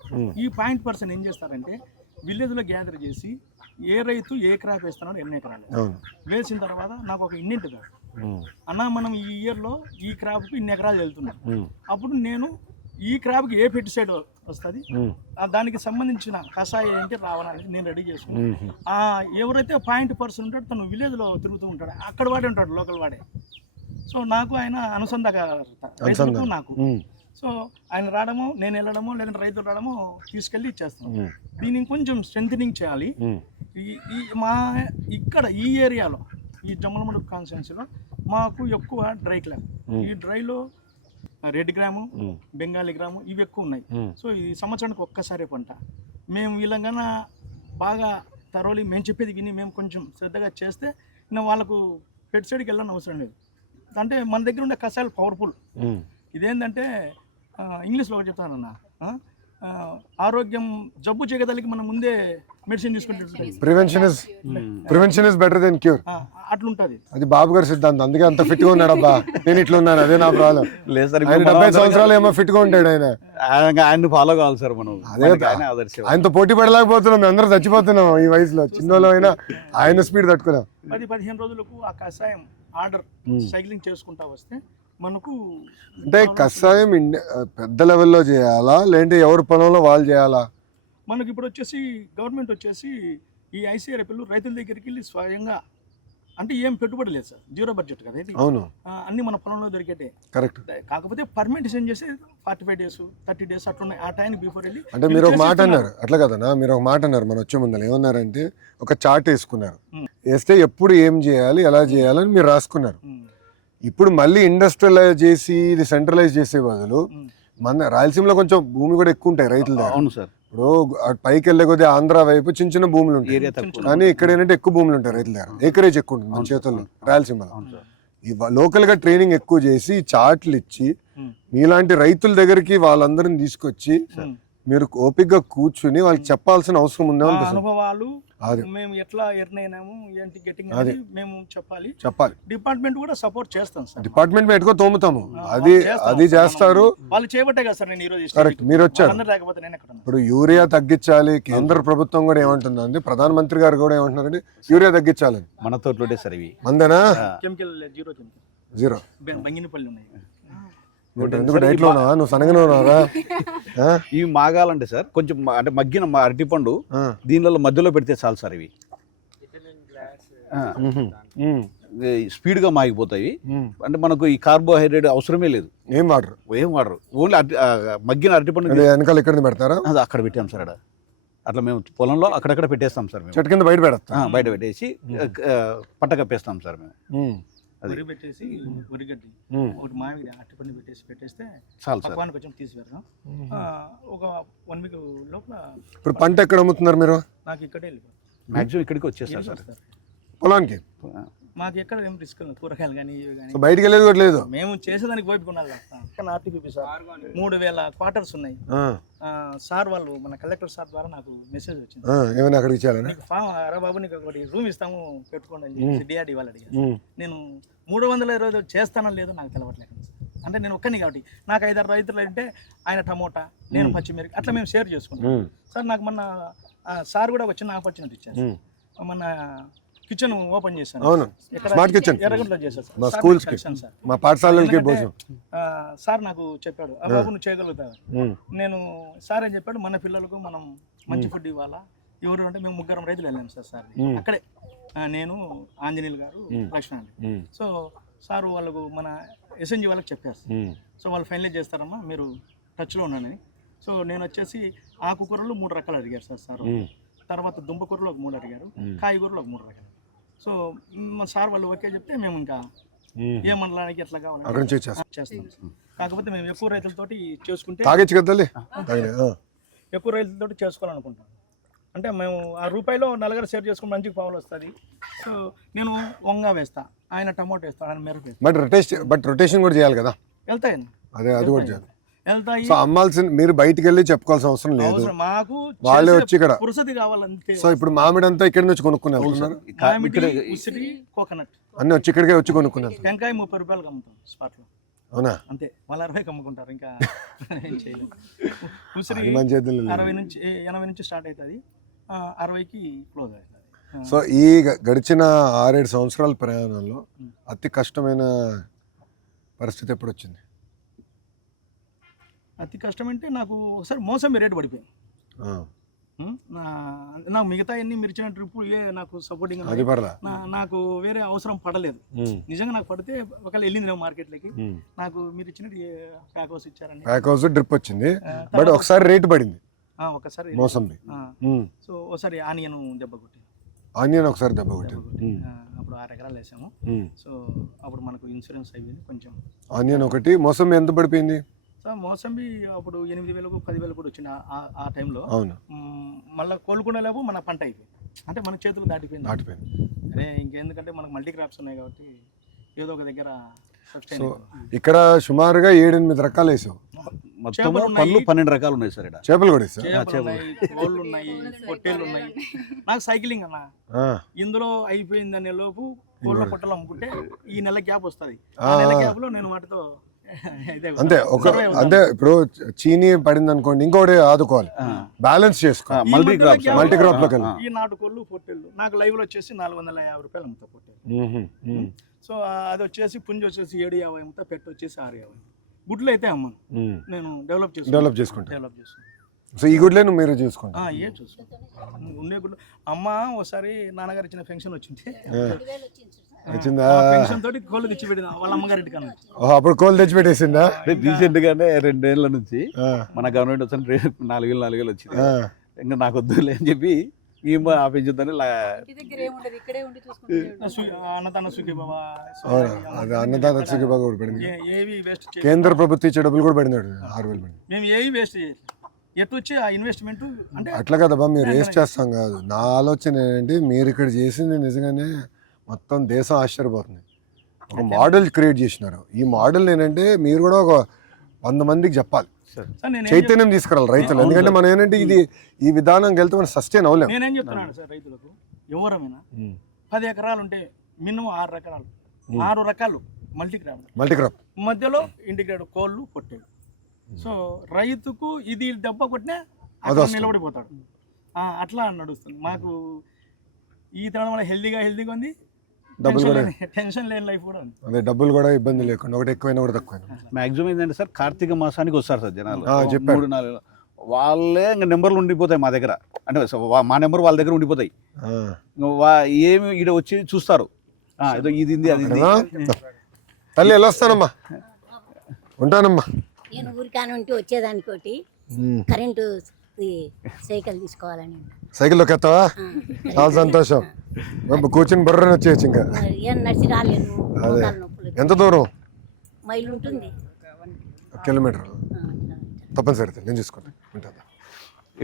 ఈ 0.% ఏం చేస్తారంటే విలేజ్లో గ్యాదర్ చేసి ఏ రైతు ఏ క్రాప్ వేస్తున్నాడో ఎన్ని ఎకరాలు వేసిన తర్వాత నాకు ఒక ఇన్నింటి కాదు అన్న, మనం ఈ ఇయర్లో ఈ క్రాప్కి ఇన్ని ఎకరాలు వెళ్తున్నాం. అప్పుడు నేను ఈ క్రాప్కి ఏ పెస్టిసైడ్ వస్తుంది, దానికి సంబంధించిన కషాయం ఏంటి రావడానికి నేను రెడీ చేసుకున్నాను. ఎవరైతే 0.% ఉంటాడో తను విలేజ్లో తిరుగుతూ ఉంటాడు, అక్కడ వాడే ఉంటాడు, లోకల్ వాడే. సో నాకు ఆయన అనుసంధానం నాకు. సో ఆయన రావడము, నేను వెళ్ళడము, లేదంటే రైతులు రావడము, తీసుకెళ్ళి ఇచ్చేస్తాను. దీన్ని కొంచెం స్ట్రెంథనింగ్ చేయాలి. ఇక్కడ ఈ ఏరియాలో ఈ జమ్మలమడుగు కాన్స్టిట్యున్సీలో మాకు ఎక్కువ డ్రై క్లాప్. ఈ డ్రైలో రెడ్ గ్రాము, బెంగాలీ గ్రాము ఇవి ఎక్కువ ఉన్నాయి. సో ఈ సంవత్సరానికి ఒక్కసారే పంట. మేము వీళ్ళంగా బాగా తరోలి మేము చెప్పేది విని మేము కొంచెం శ్రద్ధగా చేస్తే ఇంకా వాళ్ళకు పెస్టిసైడ్కి వెళ్ళని అవసరం లేదు. అంటే మన దగ్గర ఉండే కషాయాలు పవర్ఫుల్. ఇదేంటంటే ఇంగ్లీష్లో ఒకటి చెప్తానన్న, ఆరోగ్యం జబ్బు చేయగలిగి మనం ముందే మెడిసిన్ తీసుకుంటే prevention is better than cure అట్లుంటది. అది బాబు గారి సిద్ధాంతం. అందుకే అంత ఫిట్ గా ఉన్నాడు. అబ్బా నేను ఇట్లా ఉన్నాను, అదే నా ప్రాబ్లం. లేదు సార్, 70 సంవత్సరాలు ఏమో ఫిట్ గా ఉంటాడు ఆయన. ఆయన ఫాలో కావాలి సార్ మనం. ఆయనతో పోటీ పడలేకపోతున్నాం, మేము అందరూ చచ్చిపోతున్నాం ఈ వయసులో. చిన్నోళ్ళు అయినా ఆయన స్పీడ్ తట్టుకున్నాం. 10-15 రోజులకు ఆ కషాయం ఆర్డర్ సైక్లింగ్ చేసుకుంటా వస్తే మనకు అంటే కషాయం పెద్ద లెవెల్లో చేయాలా, లేదంటే ఎవరి పొలంలో వాళ్ళు చేయాలా? మనకి ఇప్పుడు వచ్చేసి గవర్నమెంట్ వచ్చేసి ఈ ICRPలు రైతుల దగ్గరికి వెళ్ళి స్వయంగా, అంటే ఏం పెట్టుబడి లేదు సార్, 0 బడ్జెట్ కదా ఇది. అవును, అన్ని మన పొలంలో దొరికేటే. కరెక్ట్. కాకపోతే పర్మిటేషన్ చేసి 45 డేస్ 30 డేస్ అట్లున్నాయి. ఆ టైం బిఫోర్ వెళ్ళి అంటే మీరు ఒక మాట అన్నారు, అట్లా కదనా? మీరు ఒక మాట అన్నారు మన వచ్చే ముందర. ఏమన్నారంటే ఒక చార్ట్ వేసుకున్నారు, వేస్తే ఎప్పుడు ఏం చేయాలి, ఎలా చేయాలని మీరు రాసుకున్నారు. ఇప్పుడు మళ్ళీ ఇండస్ట్రియలైజ్ చేసి ఇది సెంట్రలైజ్ చేసే బదులు మన రాయలసీమలో కొంచెం భూమి కూడా ఎక్కువ ఉంటాయి రైతుల దగ్గర. అవును సార్. ఇప్పుడు పైకి వెళ్ళే కొద్ది ఆంధ్ర వైపు చిన్న చిన్న భూములు ఉంటాయి, కానీ ఇక్కడ ఏంటంటే ఎక్కువ భూములు ఉంటాయి రైతుల దగ్గర. ఏకరేజ్ ఎక్కువ ఉంటుంది మన చేతుల్లో రాయలసీమలో. లోకల్ గా ట్రైనింగ్ ఎక్కువ చేసి చార్ట్లు ఇచ్చి మీలాంటి రైతుల దగ్గరికి వాళ్ళందరిని తీసుకొచ్చి మీరు ఓపికగా కూర్చుని వాళ్ళకి చెప్పాల్సిన అవసరం ఉందా? అనుభవాలు మేము ఎట్లా ఎర్నైనాము ఏంటి గెట్టింగ్ మేము చెప్పాలి. డిపార్ట్మెంట్ కూడా సపోర్ట్ చేస్తాం సార్. డిపార్ట్మెంట్ మేము ఎట్టుకో తోముతాము, అది చేస్తారు. వాళ్ళు చేయబట్టే కదా సార్ నేను ఈ రోజు. కరెక్ట్, మీరు వచ్చారు. ఇప్పుడు యూరియా తగ్గించాలి, కేంద్ర ప్రభుత్వం కూడా ఏమంటుందండి, ప్రధానమంత్రి గారు కూడా ఏమంటున్నారండి, యూరియా తగ్గించాలని. మన తోటలోనే సార్ ఇవి. మందేనా? కెమికల్ జీరో బంగినపల్లి ఉన్నాయి. ఎందుకు డైట్ లో ఉన్నావా నువ్వు? సనగానే ఉన్నావా? ఇవి మాగాలంటే సార్ కొంచెం అంటే మగ్గిన అరటిపండు దీనిలో మధ్యలో పెడితే చాలు సార్. ఇవి స్పీడ్ గా మాగిపోతాయి. అంటే మనకు ఈ కార్బోహైడ్రేట్ అవసరమే లేదు. ఏం వాడరు ఓన్లీ మగ్గిన అరటిపండు. వెనకాల ఎక్కడ పెడతారా? అది అక్కడ పెట్టాం సార్. అట్లా మేము పొలంలో అక్కడక్కడ పెట్టేస్తాం సార్. మేము చెట్టు కింద బయట పెడతాం, బయట పెట్టేసి పట్ట కప్పేస్తాం సార్ మేము. వరి పెట్టేసి వరిగడ్డి ఒకటి మామిడి అరటిపండు పెట్టేస్తే చాలు సార్. పక్వానికి కొంచెం తీసివేస్తాం. ఒక 1 వీక్ లోపల. ఇప్పుడు పంట ఎక్కడ అమ్ముతున్నారు మీరు? నాకు ఇక్కడే వెళ్ళిపోతుంది, మాక్సిమం ఇక్కడికి వచ్చేస్తారు సార్ పొలానికి. మాకు ఎక్కడ ఏం రిస్క్ లేదు, కూరగాయలు కానీ ఇవి కానీ. బయటికి వెళ్ళేది కూడా లేదు. మేము చేసేదానికి ఓపికన్నాలి. RTP సార్ 3000 క్వార్టర్స్ ఉన్నాయి సార్. వాళ్ళు మన కలెక్టర్ సార్ ద్వారా నాకు మెసేజ్ వచ్చింది, ఏమైనా అక్కడికి ఇచ్చారని. అరే బాబు నీకు ఒకటి రూమ్ ఇస్తాము పెట్టుకోండి అని చెప్పి DRD వాళ్ళు అడిగారు. నేను 320 చేస్తానో లేదో నాకు తెలవట్లేదు. అంటే నేను ఒక్కని కాబట్టి నాకు 5-6 రైతులు అంటే ఆయన టమోటా, నేను పచ్చిమిరపకాయ, అట్లా మేము షేర్ చేసుకున్నాం సార్. నాకు మొన్న సార్ కూడా ఒక చిన్న ఆపర్చునిటీ ఇచ్చారు. మన కిచెన్ ఓపెన్ చేశాను. అవును, స్మార్ట్ కిచెన్ ఎర్రగంటలో చేశాను మా స్కూల్స్ కి, మా పాఠశాలలకి భోజనం. సార్ నాకు చెప్పాడు, ఆ బాబు నువ్వు చేయగలుగుతావు. నేను సార్ ఏం చెప్పాడు, మన పిల్లలకు మనం మంచి ఫుడ్ ఇవ్వాలా. ఎవరు అంటే మేము 3 రైతులు వెళ్ళాము సార్. అక్కడే నేను, ఆంజనేయులు గారు, లక్ష్మణ్. సో సార్ వాళ్ళకు మన ఎస్ఎన్జి వాళ్ళకి చెప్పారు. సో వాళ్ళు ఫైనలైజ్ చేస్తారమ్మా, మీరు టచ్లో ఉన్నానని. సో నేను వచ్చేసి ఆకుకూరలు 3 రకాలు అడిగారు సార్. తర్వాత దుంపకూరలు ఒక 3 అడిగారు, కాయగూరలు ఒక 3 రకాలు. సో మా సార్ వాళ్ళు ఓకే చెప్తే మేము ఇంకా ఏ మండలానికి ఎట్లా కావాలంటే చేస్తాం. కాకపోతే మేము ఎక్కువ రైతులతోటి చేసుకుంటే ఎక్కువ రైతులతోటి చేసుకోవాలనుకుంటాం. అంటే మేము ఆ రూపాయిలో నలుగురు షేర్ చేసుకుని మంచిగా పావులు వస్తుంది. సో నేను వంగ వేస్తా, ఆయన టమాటో వేస్తా, ఆయన మిరప వేస్తా. బట్ రొటేషన్ కూడా చేయాలి కదా. వెళ్తాయి అది కూడా చేయాలి. వెళ్తాయి. సో అమ్మాల్సిన మీరు బయటికి వెళ్ళి చెప్పుకోవాల్సిన అవసరం లేదు, మాకు వాళ్ళే వచ్చి ఇక్కడ పురుసతి కావాలంతే. సో ఇప్పుడు మామిడి అంతా ఇక్కడ నుంచి కొనుక్కుని వెళ్తున్నారు, ఉసిరి, కోకోనట్ అన్ని వచ్చి ఇక్కడికే వచ్చి కొనుక్కున్నారు. టెంకాయ 30 రూపాయలకి అమ్ముతాం స్పాట్ లో. అవునా? అంతే, వాళ్ళు 60కి అమ్ముకుంటారు. ఇంకా ఏం చేయలేదు. ఉసిరి 80 నుంచి స్టార్ట్ అవుతుంది, 60కి క్లోజ్ అవుతుంది. సో ఈ గడిచిన 6-7 సంవత్సరాల ప్రయాణంలో అతి కష్టమైన పరిస్థితి ఎప్పుడు వచ్చింది? అతి కష్టం అంటే నాకు ఒకసారి మోసంబి రేటు పడిపోయింది. నాకు మిగతా అన్ని మీరు ఇచ్చిన ట్రిప్ నాకు సపోర్టింగ్, నాకు వేరే అవసరం పడలేదు. నిజంగా నాకు పడితే ఒకవేళ వెళ్ళింది నేను మార్కెట్లోకి. నాకు మీరు ఇచ్చినట్టు ప్యాక్ హౌస్ ఇచ్చారండి, ప్యాక్ హౌస్ డ్రిప్ వచ్చింది. బట్ ఒకసారి రేటు పడింది ఒకసారి మోసంబి. సో ఒకసారి ఆనియన్ దెబ్బ కొట్టింది. ఒకసారి దెబ్బ కొట్టింది. అప్పుడు 6 ఎకరాలు వేసాము. సో అప్పుడు మనకు ఇన్సూరెన్స్ అయిపోయింది కొంచెం. ఆనియన్ ఒకటి, మోసంబి ఎంత పడిపోయింది? సార్ మోసంబి అప్పుడు 8,000 10,000 కూడా వచ్చింది ఆ టైంలో. అవును. మళ్ళీ కోలుకునే లేవు మన పంట అయిపోయింది, అంటే మన చేతులు దాటిపోయింది. అరే ఇంకెందుకంటే మనకు మల్టీ క్రాప్స్ ఉన్నాయి కాబట్టి ఏదో ఒక దగ్గర సబ్స్టైన్. ఇక్కడ సుమారుగా 7-8 రకాలు వేసావు. పళ్ళు 12 రకాలు ఉన్నాయి సార్. ఇక్కడ చేపలు కూడా వేసావు. కోళ్ళు ఉన్నాయి, పొట్టేళ్ళు ఉన్నాయి. నాకు సైక్లింగ్ అన్న, ఇందులో అయిపోయిందనే లోపు కోళ్ళ పొట్టలు అమ్ముకుంటే ఈ నెల గ్యాప్ వస్తుంది. ఆ నెల గ్యాప్ లో నేను వాటితో అంతే. అంటే ఇప్పుడు చీనీ పడింది అనుకోండి, ఇంకోటి ఆదుకోవాలి, బ్యాలెన్స్ చేసుకోవాలి. మల్టీ క్రాప్ లోకి ఈ నాటుకోళ్ళు పొట్టేళ్ళు నాకు లైవ్ లో వచ్చేసి 450 రూపాయలు అమ్ముతా పొట్టేళ్ళు. సో అది వచ్చేసి పుంజు వచ్చేసి 750 అమ్ముతా, పెట్ట వచ్చేసి 650. గుడ్లు అయితే అమ్మను, నేను డెవలప్ చేసుకుంటాను. సో ఈ గుడ్లే మీరు చూసుకుంటా? ఏ చూసుకుంటాను ఉండే గుడ్లు. అమ్మ ఒకసారి నాన్నగారు ఇచ్చిన పెన్షన్ వచ్చింది, పెన్షన్ తోటి కోళ్ళు తెచ్చి పెట్టింది వాళ్ళ అమ్మగారి కన్నా. అప్పుడు కోళ్ళు తెచ్చి పెట్టేసిందా? రీసెంట్ గానే 2 ఏళ్ల నుంచి మన గవర్నమెంట్ వచ్చి 4,000 వచ్చింది. ఇంకా నాకు వద్దులే అని చెప్పి ఆపించుద్దని అన్నదాన సుఖీబాబా కూడా పడింది. కేంద్ర ప్రభుత్వం ఇచ్చే డబ్బులు కూడా పడినాడు 6,000 పడింది. మేము ఏవి వేస్ట్ చేయాలి, ఎటు వచ్చి ఆ ఇన్వెస్ట్మెంట్ అంటే అట్లా కదబ్బా, మీరు వేస్ట్ చేస్తాం కాదు. నా ఆలోచన ఏంటంటే మీరు ఇక్కడ చేసింది నిజంగానే మొత్తం దేశం ఆశ్చర్యపోతుంది. ఒక మోడల్ క్రియేట్ చేసినారు. ఈ మోడల్ ఏంటంటే మీరు కూడా ఒక 100 మందికి చెప్పాలి, చైతన్యం తీసుకురావాలి రైతులు. ఎందుకంటే మనం ఏంటంటే ఈ విధానం వెళ్తే మనం సస్టైన్ అవ్వలేము. నేనేం చెప్తున్నాను సార్, రైతులకు ఎవరమైనా 10 ఎకరాలు ఉంటే మినిమం 6 రకాలు మల్టీ క్రాప్ మధ్యలో ఇంటిగ్రేట్ కోళ్ళు పొట్టేలు. సో రైతుకు ఇది దెబ్బ కొట్టినా అక్కడ నిలబడిపోతాడు. అట్లా నడుస్తుంది మాకు. ఈ తినడం వల్ల హెల్దీగా ఉంది, టెన్షన్ లేని లైఫ్ కూడా ఉంది. అదే డబ్బులు కూడా ఇబ్బంది లేకుండా, ఒకటి ఎక్కువైనా కూడా తక్కువైనా. మాక్సిమం ఏంటంటే సార్, కార్తీక మాసానికి వస్తారు సార్ జనాలు. 3-4 వాళ్ళే ఇంకా నెంబర్లు ఉండిపోతాయి మా దగ్గర. అంటే మా నెంబర్ వాళ్ళ దగ్గర ఉండిపోతాయి. ఏమి ఇక్కడ వచ్చి చూస్తారు, ఏదో ఇది అది. తల్లి ఎలా వస్తానమ్మా, ఉంటానమ్మా. నేను ఊరికానుంటే వచ్చేదానికోటి కరెంటు సైకిల్ తీసుకోవాలని. సైకిల్లోకి ఎత్తావా? చాలా సంతోషం. కూర్చుని బర్రని వచ్చేయచ్చు. ఇంకా నడిచి రాలేను. ఎంత దూరం? మైలు ఉంటుంది, కిలోమీటర్. తప్పనిసరి నేను చూసుకుంటాను.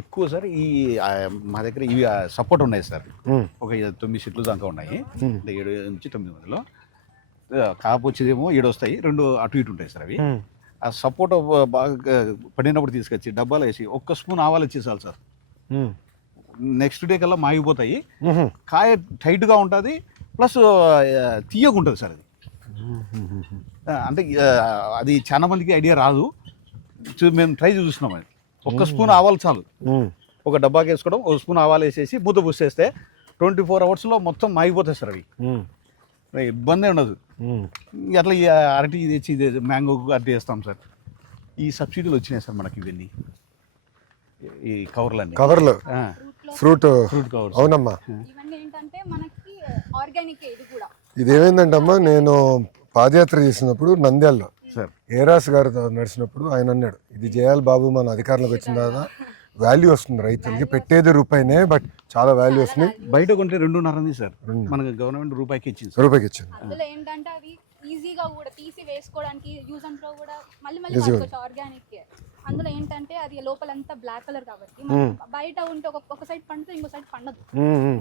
ఎక్కువ సార్ ఈ మా దగ్గర ఇవి సపోర్ట్ ఉన్నాయి సార్. ఒక 9 సెట్లు దాకా ఉన్నాయి, 7 నుంచి 9 మందిలో. కాపు వచ్చేదేమో 7 వస్తాయి, 2 అటు ఇటు ఉంటాయి సార్. అవి ఆ సపోర్ట్ బాగా పడినప్పుడు తీసుకొచ్చి డబ్బాలు వేసి 1 స్పూన్ ఆవాలు ఇచ్చేసాలి సార్. నెక్స్ట్ డే కల్లా మాగిపోతాయి. కాయ టైట్గా ఉంటుంది, ప్లస్ తీయగా ఉంటుంది సార్. అది అంటే అది చాలా మందికి ఐడియా రాదు. మేము ట్రై చూస్తున్నాం. అది 1 స్పూన్ ఆవాలు చాలు. ఒక డబ్బాకి వేసుకోవడం, 1 స్పూన్ ఆవాలు వేసేసి మూత పూసేస్తే 24 అవర్స్లో మొత్తం మాగిపోతాయి సార్. అవి ఇబ్బంది ఉండదు. అట్లా ఈ అరటి తెచ్చి మ్యాంగోకు అరటి వేస్తాం సార్. ఈ సబ్సిడీలు వచ్చినాయి సార్ మనకి. ఇవన్నీ ఈ కవర్లు ఫ్రూట్ కవర్స్. అవునమ్మా. ఇవన్నీ ఏంటంటే మనకి ఆర్గానిక్. ఇది కూడా ఇదేమైందంటే అమ్మా, నేను పాదయాత్ర చేసినప్పుడు నంద్యాలలో సార్ ఏరాస్ గారితో నడిచినప్పుడు ఆయన అన్నాడు, ఇది చేయాలి బాబు, మన అధికారంలోకి వచ్చిన తర్వాత వాల్యూ వస్తుంది రైతులకి, పెట్టేది రూపాయినే బట్ చాలా వాల్యూ వస్తుంది. బయట కొంటే 2.5 ఉంది సార్, మనకు గవర్నమెంట్ రూపాయికి ఇచ్చింది సార్. రూపాయికి ఇచ్చింది. అందులో ఏంటంటే అవి ఈజీగా కూడా తీసి వేసుకోవడానికి యూజ్ అండ్ త్రో కూడా మళ్ళీ వాడుకోవచ్చు ఆర్గానిక్. అందులో ఏంటంటే అది లోపలంతా బ్లాక్ కలర్ కాబట్టి మనం బయట ఉంటే ఒక సైడ్ పండుతుంది, ఇంకో సైడ్ పండదు.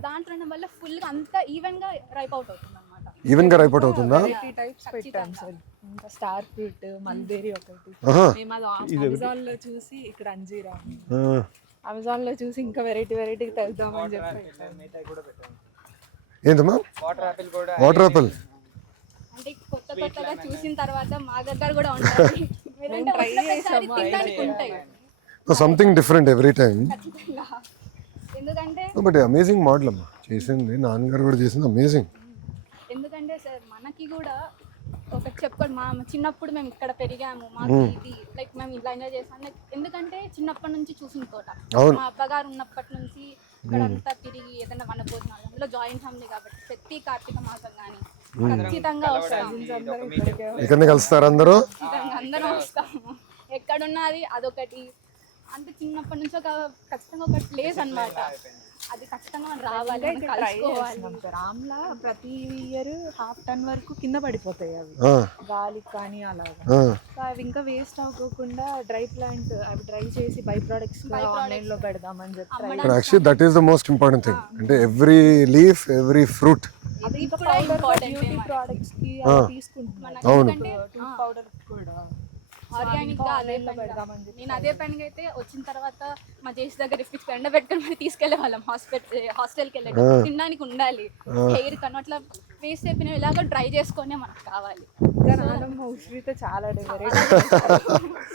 దాంట్లో వల్ల ఫుల్ గా అంతా ఈవెన్ గా రైప్ అవుట్ అవుతుంది అనమాట. ఈవెన్ గా రైపోర్ట్ అవుతుందా? టైప్స్ పెట్టాం సార్. ఇంకా స్టార్ ఫ్రూట్, మల్బెరీ ఒకటి. మేము అది అమెజాన్ లో చూసి ఇక్కడ అంజీరా, అమెజాన్ లో చూసి ఇంకా వెరైటీ తెద్దామని చెప్పి. ఏంటమ్మా? Water Apple. అంటే కొత్తగా చూసిన తర్వాత మా దగ్గర కూడా ఉంటాయి. ట్రై చేసాము, తినడానికి ఉంటాయి సంథింగ్ డిఫరెంట్ ఎవ్రీ టైం. ఖచ్చితంగా. ఎందుకంటే బట్ అమేజింగ్ మోడల్ అమ్మా చేసింది, నాన్నగారు కూడా చేసింది అమేజింగ్. ఎందుకంటే సార్ మనకి కూడా ఒకటి చెప్పుకోండి, మా చిన్నప్పుడు మేము ఇక్కడ పెరిగాము, మాకు ఇది లైక్ మేము ఇలా ఎంజాయ్ చేస్తాం. లైక్ ఎందుకంటే చిన్నప్పటి నుంచి చూసిన తోట, మా అబ్బగారు ఉన్నప్పటి నుంచి ఇక్కడ అంతా తిరిగి ఏదైనా వనభోజనాలు, అందులో జాయింట్ ఫ్యామిలీ కాబట్టి ప్రతి కార్తీక మాసం కానీ ఖచ్చితంగా వస్తాం. ఇక్కడ కలుస్తారు అందరూ, అందరం వస్తాము. ఎక్కడున్నది అదొకటి, అంటే చిన్నప్పటి నుంచి ఒక ఖచ్చితంగా ఒక ప్లేస్ అన్నమాట. అది ఖచ్చితంగా మనం రావాలి, కలుసుకోవాలి. రామ్లా ప్రతి ఇయర్ 1/2 టన్ వరకు కింద పడిపోతాయి అవి, గాలికి కానీ అలాగా. సో అవి ఇంకా వేస్ట్ అవ్వకుండా డ్రై ప్లాంట్ అవి డ్రై చేసి బై ప్రొడక్ట్స్ ఆన్లైన్ లో పెడదామని చెప్పి. Actually that is the most important thing. అంటే ఎవ్రీ లీఫ్, ఎవ్రీ ఫ్రూట్ అది కూడా ఇంపార్టెంట్. బ్యూటీ ప్రొడక్ట్స్ కి తీసుకుంటున్నాం. పౌడర్ కూడా ఆర్గానిక్ గా అదే పెడదామని చెప్పి. నేను అదే పనికి అయితే వచ్చిన తర్వాత మా చేసి దగ్గర ఫ్రిడ్జ్ ఎండ పెట్టుకుని మరి తీసుకెళ్లే వాళ్ళం హాస్టల్కి వెళ్ళేటప్పుడు. తినడానికి ఉండాలి, హెయిర్ కన్నా అట్లా వేస్ట్ అయిపోయిన ఇలాగ డ్రై చేసుకొని మనకు కావాలి. ఉసిరితో చాలా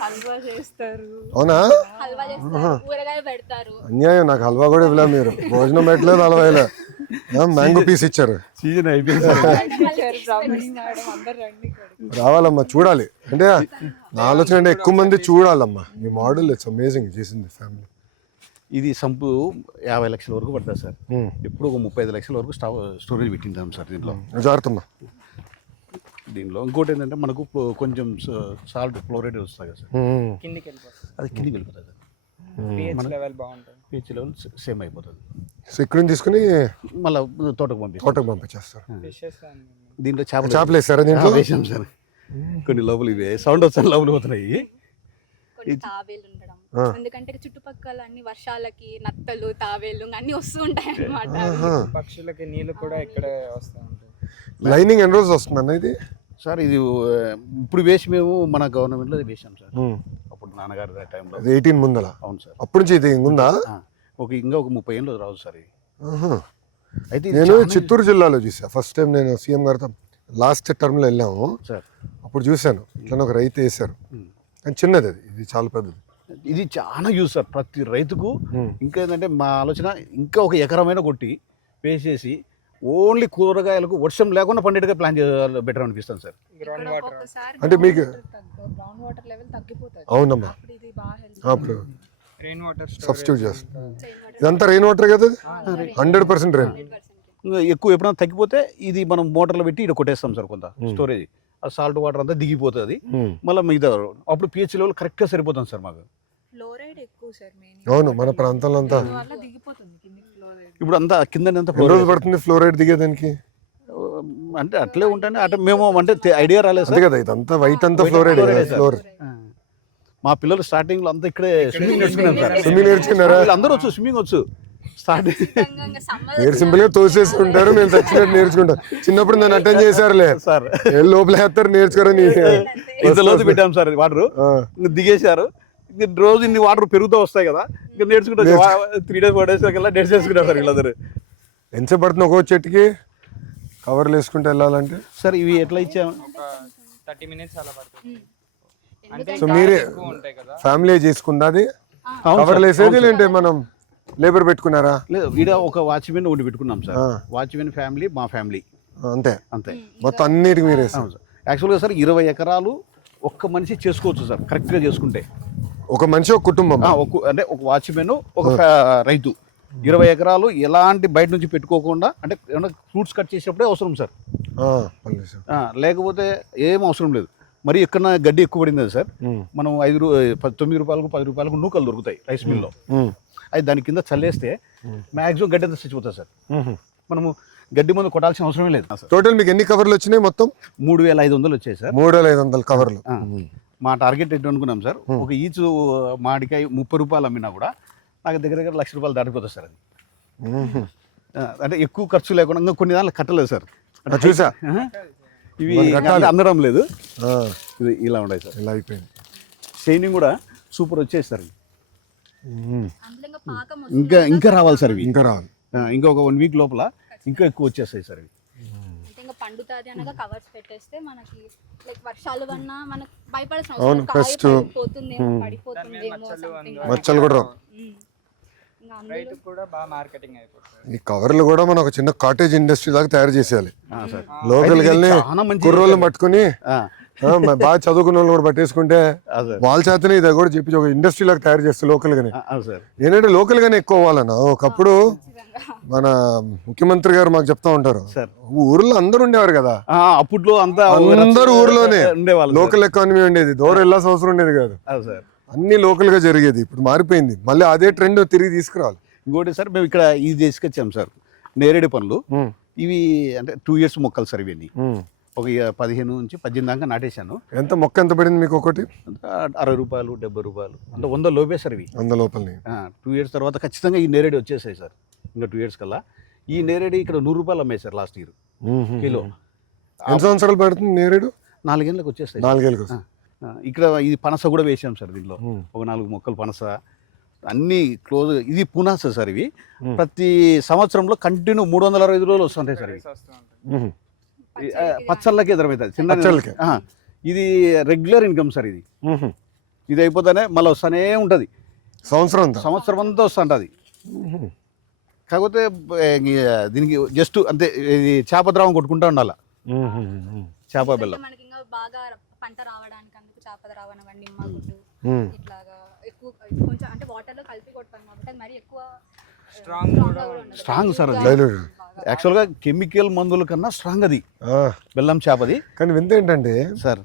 హల్వా చేస్తారు. అవునా? హల్వా చేస్తారు, ఊరగాయ పెడతారు. అన్యాయం, నాకు హల్వా కూడా ఇవ్వలే మీరు, భోజనం పెట్టలేదు, హల్వా ఇలా మ్యాంగో పీస్ ఇచ్చారు. సీజన్ అయిపోయింది. రావాలమ్మా, చూడాలి. అంటే నా ఆలోచన అంటే ఎక్కువ మంది చూడాలమ్మా ఈ మోడల్. ఇట్స్ అమేజింగ్ చేసింది ఫ్యామిలీ. ఇది సంపు 50 లక్షల వరకు పడుతుంది సార్. ఎప్పుడు ఒక 35 లక్షల వరకు స్టోరేజ్ పెట్టింటాం సార్ దీంట్లో. జాగ్రత్తమ్మా. దీనిలో ఇంకోటి ఏంటంటే మనకు కొంచెం సాల్ట్ ఫ్లోరైడ్ వస్తుంది కదా సార్, కిందికి వెళ్ళిపోతుంది, అది కిందికి వెళ్ళిపోతుంది సార్. pH లెవెల్ బాగుంటుంది, pH లెవెల్ సేమ్ అయిపోతుంది. సో ఇక్కడ నుంచి తీసుకుని మళ్ళీ తోటకు పంపించేస్తారు. ఫిషెస్ దీంట్లో చేపలు వేస్తారా దీంట్లో? వేసాం సార్. కొన్ని లోపల ఇవి సౌండ్ వస్తాయి, లోపల పోతున్నాయి. కొన్ని తాబేలు ఉండడం, ఎందుకంటే చుట్టుపక్కల అన్ని వర్షాలకి నత్తలు, తాబేలు అన్ని వస్తూ ఉంటాయి అన్నమాట. పక్షులకి నీళ్ళు కూడా ఇక్కడ వస్తూ ఉంటాయి. లైనింగ్ ఎన్ని రోజులు వస్తుందన్న ఇది? సార్ ఇది ఇప్పుడు వేసి మేము మన గవర్నమెంట్లో వేసాం సార్. అప్పుడు నాన్నగారు టైంలో 18 ముందల. అవును సార్. అప్పటి నుంచి ఇది ఉందా? ఇంకా ఒక 30 ఏళ్ళు రావు సార్ ఇది. అయితే నేను చిత్తూరు జిల్లాలో చూసా ఫస్ట్ టైం. నేను సీఎం గారితో లాస్ట్ టర్మ్లో వెళ్ళాము సార్, అప్పుడు చూశాను ఇట్లా ఒక రైతు వేసారు. కానీ చిన్నది అది, ఇది చాలా పెద్దది. ఇది చాలా యూజ్ సార్ ప్రతి రైతుకు. ఇంకా ఏంటంటే మా ఆలోచన ఇంకా ఒక ఎకరమైన కొట్టి వేసేసి ఓన్లీ కూరగాయలకు వర్షం లేకుండా పండేట్టుగా ప్లాన్ చేయాలి, బెటర్ అనిపిస్తుంది సార్. అంటే మీకు గ్రౌండ్ వాటర్ లెవెల్ తగ్గిపోతుంది. అవునమ్మా, అప్పుడు ఇది బాగా హెల్ప్. అప్పుడు రెయిన్ వాటర్ సబ్స్టిట్యూట్ చేస్తాం. ఇదంతా రెయిన్ వాటర్ కదా, 100% రెయిన్. ఎక్కువ ఎప్పుడైనా తగ్గిపోతే ఇది మనం మోటార్లో పెట్టి ఇక్కడ కొట్టేస్తాం సార్. కొంత స్టోరేజ్ ఆ సాల్ట్ వాటర్ అంతా దిగిపోతుంది. మళ్ళీ మిగతా అప్పుడు pH లెవెల్ కరెక్ట్గా సరిపోతుంది సార్ మాకు. ఫ్లోరైడ్ ఎక్కువ సార్ మెయిన్. అవును, మన ప్రాంతంలో అంతా వల్ల దిగిపోతుంది కిందికి ఫ్లోరైడ్. ఇప్పుడు అంతా కింద ఎన్ని రోజులు పడుతుంది ఫ్లోరైడ్ దిగేదానికి? అంటే అట్లే ఉంటాయి. అంటే మేము అంటే ఐడియా రాలేదు అంతే కదా, ఇదంతా వైట్ అంతా ఫ్లోరైడ్. ఫ్లోర్ మా పిల్లలు స్టార్టింగ్ లో అంతా ఇక్కడే స్విమ్మింగ్ నేర్చుకున్నారు సార్. స్విమ్మింగ్ నేర్చుకున్నారా? అందరూ వచ్చు, స్విమ్మింగ్ వచ్చు. స్టార్టింగ్ మీరు సింపుల్ గా తోసేసుకుంటారు, నేను చచ్చినట్టు నేర్చుకుంటాను. చిన్నప్పుడు నన్ను అటెండ్ చేశారులే సార్, లోపల వేస్తారు నేర్చుకోరని. ఇంత లోతు పెట్టాం సార్ వాటర్, దిగేశారు. రోజు ఇన్ని వాటర్ పెరుగుతూ వస్తాయి కదా, ఇంకా నేర్చుకుంటారు. 3 days 4 days కల్లా నేర్చేసుకుంటారు సార్ వీళ్ళందరూ. ఎంత పడుతుంది ఒక్కో చెట్టుకి కవర్లు వేసుకుంటూ వెళ్ళాలంటే? సార్ ఇవి ఎట్లా ఇచ్చాము? 30 minutes అలా పడుతుంది. సో మీరే ఫ్యామిలీ చేసుకుందా అది కవర్లు వేసేది, లేదంటే మనం లేబర్ పెట్టుకున్నారా? లేదు, వీడ ఒక వాచ్మెన్ ఒకటి పెట్టుకున్నాం సార్. వాచ్మెన్ ఫ్యామిలీ, మా ఫ్యామిలీ అంతే అంతే. మొత్తం అన్నిటికి మీరు వేస్తాం సార్. యాక్చువల్గా సార్ 20 ఎకరాలు ఒక్క మనిషి చేసుకోవచ్చు సార్, కరెక్ట్గా చేసుకుంటే. ఒక మనిషి ఒక కుటుంబం, అంటే ఒక వాచ్మెన్, ఒక రైతు 20 ఎకరాలు ఎలాంటి బయట నుంచి పెట్టుకోకుండా, అంటే ఏమన్నా ఫ్రూట్స్ కట్ చేసేటప్పుడే అవసరం సార్, పల్లేశం. లేకపోతే ఏం అవసరం లేదు. మరి ఎక్కడ గడ్డి ఎక్కువ పడింది సార్, మనం 9 రూపాయలకు 10 రూపాయలకు నూకలు దొరుకుతాయి రైస్ మిల్లో, అది దాని కింద చల్లేస్తే మ్యాక్సిమం గడ్డి అంతా చచ్చిపోతుంది సార్. మనము గడ్డి మందు కొట్టాల్సిన అవసరమే లేదు. టోటల్ మీకు ఎన్ని కవర్లు వచ్చినాయి మొత్తం? 3500 వచ్చాయి సార్. 3500 కవర్లు. మా టార్గెట్ ఎట్టు అనుకున్నాం సార్, ఒక ఈచు మామిడికాయ 30 రూపాయలు అమ్మినా కూడా నాకు దగ్గర దగ్గర 1,00,000 రూపాయలు దాటిపోతుంది సార్ అది. అంటే ఎక్కువ ఖర్చు లేకుండా ఇంకా కొన్ని దాంట్లో కట్టలేదు సార్, చూసా ఇవి అందడం లేదు, ఇది ఇలా ఉన్నాయి సార్. ఇలా అయిపోయింది. షైనింగ్ కూడా సూపర్ వచ్చేది సార్. అందులో ఇంకా పాకం ఇంకా రావాలి సార్ ఇవి, ఇంకా రావాలి. ఇంకా ఒక 1 వీక్ లోపల ఇంకా ఎక్కువ వచ్చేస్తాయి సార్ ఇవి. అంటే ఇంకా పండుతాది అనగా కవర్స్ పెట్టేస్తే మనకి లైక్ వర్షాలు వన్నా మనకు భయపడాల్సిన అవును, అవసరం pest. పోతుందేమో పడిపోతుందేమో something. మచ్చలు కూడా రావు. ఇంకా అందులో రైతు కూడా బాగా మార్కెటింగ్ అయిపోతుంది. ఈ కవర్లు కూడా మనం ఒక చిన్న కాటేజ్ ఇండస్ట్రీ లాగా తయారు చేసేయాలి. సార్ లోకల్కి వెళ్ళి చాలా మంచి కుర్రోళ్ళని పట్టుకుని ఆ, బాగా చదువుకున్న వాళ్ళు కూడా పట్టేసుకుంటే సార్. వాళ్ళ చేతనే ఇది కూడా చెప్పి ఒక ఇండస్ట్రీ లాగా తయారు చేస్తే లోకల్ గానే. సార్ ఏంటంటే లోకల్ గానే ఎక్కువ అవ్వాలన్న. ఒకప్పుడు మన ముఖ్యమంత్రి గారు మాకు చెప్తా ఉంటారు, సార్ ఊర్లో అందరూ ఉండేవారు కదా, అప్పట్లో అంతా అందరూ ఊర్లోనే ఉండేవాళ్ళు. లోకల్ ఎకానమీ ఉండేది, దూరం వెళ్ళాల్సిన అవసరం ఉండేది కాదు, సార్ అన్ని లోకల్ గా జరిగేది. ఇప్పుడు మారిపోయింది, మళ్ళీ అదే ట్రెండ్ తిరిగి తీసుకురావాలి. ఇంకోటి సార్, మేము ఇక్కడ ఇది తీసుకొచ్చాం సార్, నేరేడు పండ్లు. ఇవి అంటే 2 years మొక్కలు సార్ ఇవన్నీ. ఒక 15 నుంచి 18 దాకా నాటేశాను. ఎంత మొక్క ఎంత పడింది మీకు? ఒకటి 60 రూపాయలు 70 రూపాయలు అంటే 100 లోపే సార్ ఇవి. 100 లోపలని. 2 years తర్వాత ఖచ్చితంగా ఈ నేరేడు వచ్చేసాయి సార్. ఇంకా 2 years కల్లా ఈ నేరేడు ఇక్కడ 100 రూపాయలు అమ్మాయి సార్ లాస్ట్ ఇయర్ కిలో. ఎన్ని సంవత్సరాలు పడుతుంది నేరేడు? 4 ఏళ్ళకి వచ్చేస్తాయి. 4 ఏళ్ళకి. ఇక్కడ ఇది పనస కూడా వేసాం సార్, దీనిలో ఒక 4 మొక్కలు పనస, అన్ని క్లోజ్. ఇది పునాస సార్. ఇవి ప్రతి సంవత్సరంలో కంటిన్యూ 365 రోజులు వస్తుంటాయి సార్ ఇవి. పచ్చళ్ళకి ఎదురవుతుంది చిన్న. ఇది రెగ్యులర్ ఇన్కమ్ సార్. ఇది అయిపోతానే మళ్ళీ వస్తానే ఉంటుంది, సంవత్సరం అంతా వస్తుంటుంది. కాకపోతే దీనికి జస్ట్ అంతే, ఇది చేప ద్రావం కొట్టుకుంటా ఉండాలి, చేప బెల్లం. మనకి ఇంకా బాగా పంట రావడానికి అందుకు చేపద్రావణ వండి నిమ్మగుడ్డు ఇట్లాగా ఎక్కువ కొంచెం అంటే వాటర్ లో కలిపి కొడతాం కాబట్టి మరి ఎక్కువ స్ట్రాంగ్ సార్. అది యాక్చువల్గా కెమికల్ మందుల కన్నా స్ట్రాంగ్ అది బెల్లం చేపది. కానీ వింత ఏంటంటే సార్,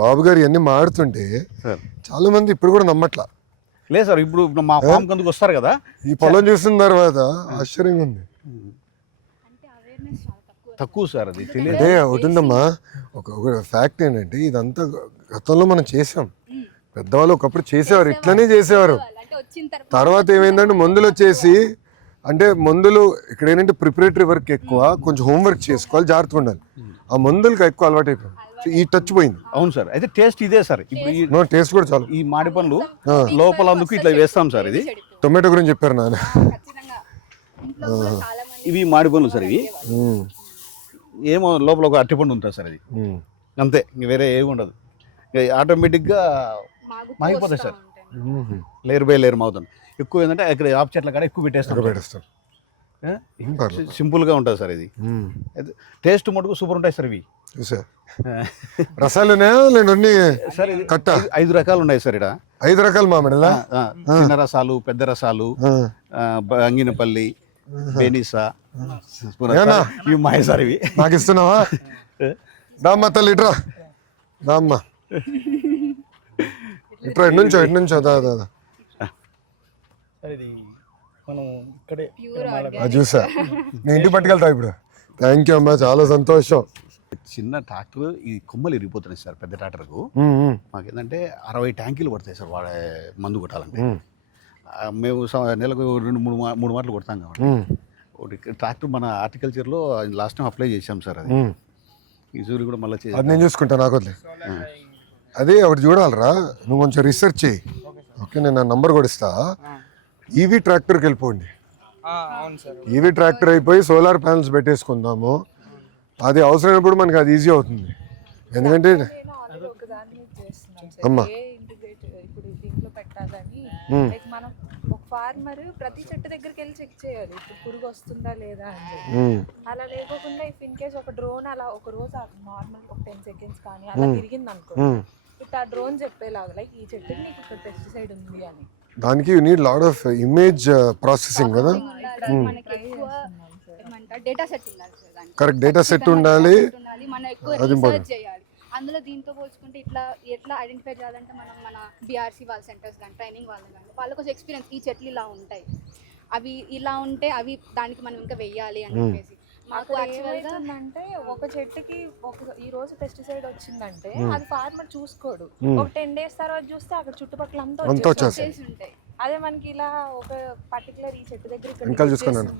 బాబు గారు ఇవన్నీ మాడుతుంటే సార్ చాలా మంది ఇప్పుడు కూడా నమ్మట్లా. లేదు సార్, ఇప్పుడు మా ఫామ్ కందుకు వస్తారు కదా, ఈ పొలం చూసిన తర్వాత ఆశ్చర్యంగా ఉంది. తక్కువ సార్, అది తెలియదు. అదే అవుతుందమ్మా. ఒక ఫ్యాక్ట్ ఏంటంటే ఇదంతా గతంలో మనం చేసాం, పెద్దవాళ్ళు ఒకప్పుడు చేసేవారు, ఇట్లనే చేసేవారు. తర్వాత ఏమైందంటే మందులు వచ్చేసి, అంటే మందులు ఇక్కడ ఏంటంటే ప్రిపరేటరీ వర్క్ ఎక్కువ, కొంచెం హోంవర్క్ చేసుకోవాలి, జాగ్రత్తగా ఉండాలి. ఆ మందులకు ఎక్కువ అలవాటు అయిపోయింది, ఈ టచ్ పోయింది. అవును సార్. అయితే టేస్ట్ ఇదే సార్. ఇప్పుడు టేస్ట్ కూడా చాలు. ఈ మాడి పండ్లు లోపల అందుకు ఇట్లా వేస్తాం సార్. ఇది టొమాటో గురించి చెప్పారు నాన్న. ఇవి మాడి పండ్లు సార్. ఇవి ఏమో లోపల ఒక అరటిపండు ఉంటుంది సార్, అది అంతే, ఇంక వేరే ఏమి ఉండదు. ఆటోమేటిక్గా మాగిపోతాయి సార్, లేయర్ బై లేయర్ మాగుతుంది. ఎక్కువ ఏంటంటే ఇక్కడ ఆపు చెట్ల కాడ ఎక్కువ పెట్టేస్తాం. సింపుల్గా ఉంటుంది సార్ ఇది. టేస్ట్ మటుకు సూపర్ ఉంటాయి సార్ ఇవి. రసాలు సార్ 5 రకాలు ఉన్నాయి సార్ ఇక్కడ. 5 రకాలు మామిడిలా? చిన్న రసాలు, పెద్ద రసాలు, అంగినపల్లి, బేనిసా, ఇవి మాయ సార్. ఇవి నాకు ఇస్తున్నావా? దామ్మా తల్లి ఇట్రా, దామ్మా ఇట్రా, ఎటు నుంచో దాదా. మనం ఇక్కడే చూసా, నేను ఇంటికి పట్టుకెళ్తా ఇప్పుడు. థ్యాంక్ యూ అమ్మా, చాలా సంతోషం. చిన్న ట్రాక్టర్ ఈ కొమ్మలు ఇరిగిపోతున్నాయి సార్. పెద్ద ట్రాక్టర్కు మాకేంటంటే 60 ట్యాంకీలు పడతాయి సార్ వాడే మందు కొట్టాలంటే. మేము నెలకు 2-3 మాటలు కొడతాం కాబట్టి ఒకటి ట్రాక్టర్ మన హార్టికల్చర్లో లాస్ట్ టైం అప్లై చేసాం సార్. అది ఈ సూర్యుడు కూడా మళ్ళీ అది నేను చూసుకుంటా, నాకు వదిలే. అదే ఒకటి చూడాలరా, నువ్వు కొంచెం రీసెర్చ్ చేయి. ఓకే, నేను నా నంబర్ కూడా ఇస్తా. ఈవీ ట్రాక్టర్కి వెళ్ళిపోండి. ఈవీ ట్రాక్టర్ అయిపోయి సోలార్ ప్యానల్స్ పెట్టేసుకుందాము. అది అవసరమైనప్పుడు మనకి అది ఈజీ అవుతుంది. ఎందుకంటే అమ్మా ఇప్పుడు దీంట్లో పెట్టాలని మనం ఒక ఫార్మర్ ప్రతి చెట్టు దగ్గరికి వెళ్ళి చెక్ చేయాలి ఇప్పుడు పురుగు వస్తుందా లేదా అని. అలా లేకోకుండా ఇఫ్ ఇన్ కేస్ ఒక డ్రోన్ అలా ఒక రోజు నార్మల్ ఒక 10 seconds కానీ అలా తిరిగింది అనుకో, ఇప్పుడు ఆ డ్రోన్ చెప్పేలాగా లైక్ ఈ చెట్టుకి నీకు ఇక్కడ పెస్టిసైడ్ ఉంది అని దానికి you need lot of image processing కదా. మనకి ఎక్కువ ఏమంటారు డేటా సెట్ ఉండాలి సార్ దానికి. కరెక్ట్, డేటా సెట్ ఉండాలి. మనం ఎక్కువ అది రీసెర్చ్ చేయాలి. అందులో దీంతో పోల్చుకుంటే ఎట్లా ఐడెంటిఫై చేయాలంటే మన బీఆర్సీ వాళ్ళ సెంటర్స్ కానీ ట్రైనింగ్ వాళ్ళు కానీ వాళ్ళకి కొంచెం ఎక్స్పీరియన్స్, ఈ చెట్లు ఇలా ఉంటాయి, అవి ఇలా ఉంటే అవి దానికి మనం ఇంకా వెయ్యాలి అని చెప్పేసి మాకు యాక్చువల్గా అంటే ఒక చెట్టుకి ఈ రోజు పెస్టిసైడ్ వచ్చిందంటే అది ఫార్మర్ చూసుకోడు. ఒక 10 days తర్వాత చూస్తే అక్కడ చుట్టుపక్కల అంతా చేసి ఉంటాయి. అదే మనకి ఇలా ఒక పర్టికులర్ ఈ చెట్టు దగ్గర ఇక్కడ వెనకాల చూసుకున్నాను.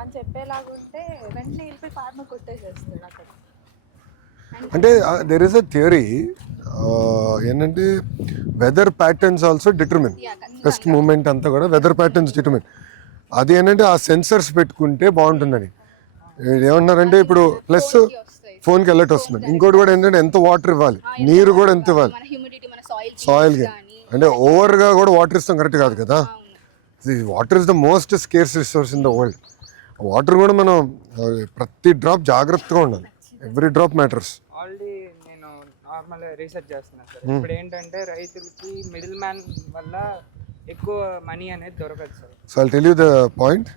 అని చెప్పేలాగా ఉంటే వెంటనే వెళ్ళిపోయి ఫార్మర్ కొట్టేసేస్తాడు అక్కడ. అంటే దెర్ ఇస్ అ థియరీ ఏంటంటే weather patterns also determine, pest movement అంతా కూడా వెదర్ ప్యాటర్న్స్ డిటర్మిన్. అది ఏంటంటే ఆ సెన్సర్స్ పెట్టుకుంటే బాగుంటుందని ఏమన్నారంటే ఇప్పుడు ప్లస్ ఫోన్కి అలర్ట్ వస్తుంది. ఇంకోటి కూడా ఏంటంటే ఎంత వాటర్ ఇవ్వాలి, నీరు కూడా ఎంత ఇవ్వాలి సాయిల్కి. అంటే ఓవర్గా కూడా వాటర్ ఇస్తాం కరెక్ట్ కాదు కదా. Water is the most scares resource in the world. Water కూడా మనం ప్రతి డ్రాప్ జాగ్రత్తగా ఉండాలి. Every drop matters. ఆల్రెడీ నేను నార్మల్ రీసెర్చ్ చేస్తున్నాను సార్. ఇప్పుడు ఏంటంటే రైతులకి మిడిల్ మ్యాన్ వల్ల ఎక్కువ మనీ అనేది దొరకదు sir. So I'll tell you the point.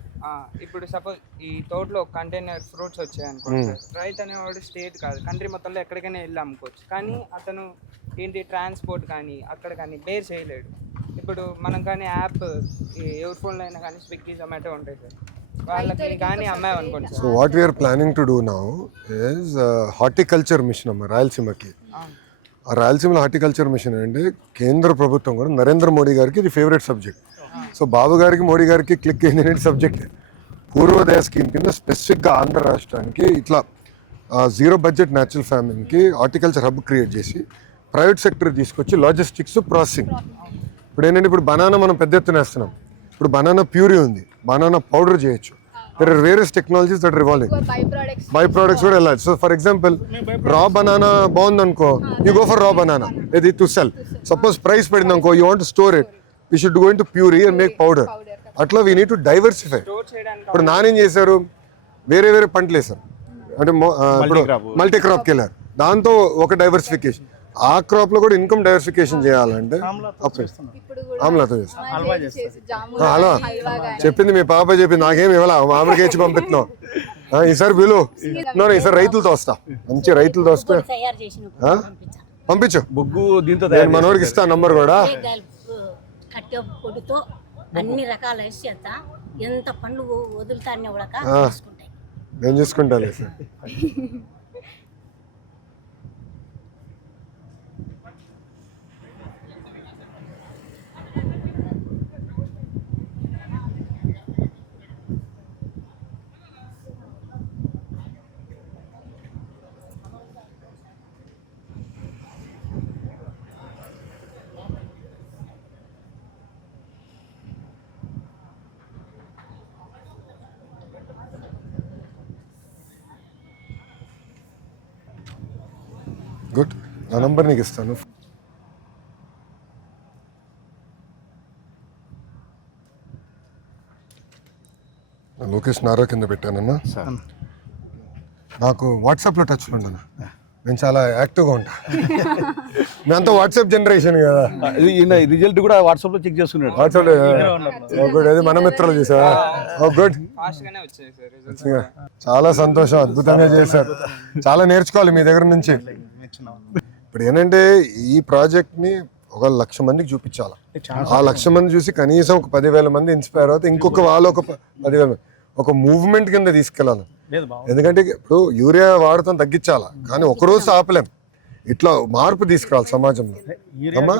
ఇప్పుడు సపోజ్ ఈ తోటలో కంటైనర్ ఫ్రూట్స్ వచ్చాయి అనుకోండి సార్, రైతు అనేవాడు స్టేట్ కాదు కంట్రీ మొత్తంలో ఎక్కడికైనా వెళ్ళి అమ్ముకోవచ్చు. కానీ అతను ఏంటి ట్రాన్స్పోర్ట్ కానీ అక్కడ కానీ బేర్ చేయలేడు. ఇప్పుడు మనం కానీ యాప్ ఎవరి ఫోన్లో అయినా కానీ స్విగ్గీ జొమాటో ఉంటాయి సార్, వాళ్ళకి కానీ అమ్మాయనుకోండి sir. So what we are planning to do now is horticulture mission అమ్మ రాయలసీమకి. ఆ రాయలసీమలో హార్టికల్చర్ మిషన్ అంటే కేంద్ర ప్రభుత్వం కూడా నరేంద్ర మోడీ గారికి ఇది ఫేవరెట్ సబ్జెక్ట్. సో బాబు గారికి మోడీ గారికి క్లిక్ అయిన సబ్జెక్ట్ పూర్వోదయ స్కీమ్ కింద స్పెసిఫిక్గా ఆంధ్ర రాష్ట్రానికి ఇట్లా 0 బడ్జెట్ న్యాచురల్ ఫార్మింగ్కి హార్టికల్చర్ హబ్ క్రియేట్ చేసి ప్రైవేట్ సెక్టర్ తీసుకొచ్చి లాజిస్టిక్స్ ప్రాసెసింగ్. ఇప్పుడు ఏంటంటే ఇప్పుడు బనానా మనం పెద్ద ఎత్తున వేస్తున్నాం. ఇప్పుడు బనానా ప్యూరీ ఉంది, బనానా పౌడర్ చేయొచ్చు. There are various technologies that are revolving. By products కూడా వెళ్ళాలి. So for example raw banana బాగుంది అనుకో, you go for raw banana, ఇది టు సెల్. సపోజ్ ప్రైస్ పడింది అనుకో, you want store it, we should go in to puree and make powder. అట్లా వీ నీడ్ టు డైవర్సిఫై. ఇప్పుడు నానేం చేశారు, వేరే వేరే పంటలు వేశారు. అంటే ఇప్పుడు మల్టీ క్రాప్కి వెళ్ళారు. దాంతో ఒక డైవర్సిఫికేషన్. ఆ క్రాప్ లో కూడా ఇన్కమ్ డైవర్సిఫికేషన్ చేయాలంటే ఆమ్లాతో చేస్తాం. హలో చెప్పింది మీ పాప చెప్పింది, నాకేం ఇవ్వాలా, మామిడికి ఇచ్చి పంపిస్తున్నావు. ఈసారి బిలు ఈసారి రైతులతో వస్తా, మంచి రైతులతో వస్తే తయారు చేసినప్పుడు పంపించు. బొగ్గు దీంతో నేను మనోడికి ఇస్తా నంబర్ కూడా. కట్టె పొడితో అన్ని రకాల వేసి చేస్తా, ఎంత పండ్లు వదులుతానే ఉడక తీసుకుంటాయి. నేను చూసుకుంటాను సార్. గుడ్, నా నంబర్ నీకు ఇస్తాను. లొకేషన్ ఆరో కింద పెట్టానన్నా. నాకు వాట్సాప్లో టచ్లో ఉన్నాను. నేను చాలా యాక్టివ్గా ఉంటా. మేమంతా వాట్సాప్ జనరేషన్ కదా. రిజల్ట్ కూడా వాట్సాప్ లో చెక్ చేసుకున్నాడు. వాట్సాప్ గుడ్, అది మన మిత్రులు చూసావా. గుడ్, చాలా సంతోషం, అద్భుతంగా చేశారు. చాలా నేర్చుకోవాలి మీ దగ్గర నుంచి. ఇప్పుడు ఏంటంటే ఈ ప్రాజెక్ట్ ని 1,00,000 మందికి చూపించాలి. ఆ 1,00,000 మంది చూసి కనీసం ఒక 10,000 మంది ఇన్స్పైర్ అవుతే ఇంకొక వాళ్ళు ఒక 10,000 ఒక మూవ్మెంట్ కింద తీసుకెళ్ళాలి. ఎందుకంటే ఇప్పుడు యూరియా వాడటం తగ్గించాలా, కానీ ఒకరోజు ఆపలేం. ఇట్లా మార్పు తీసుకురావాలి సమాజంలో. అమ్మా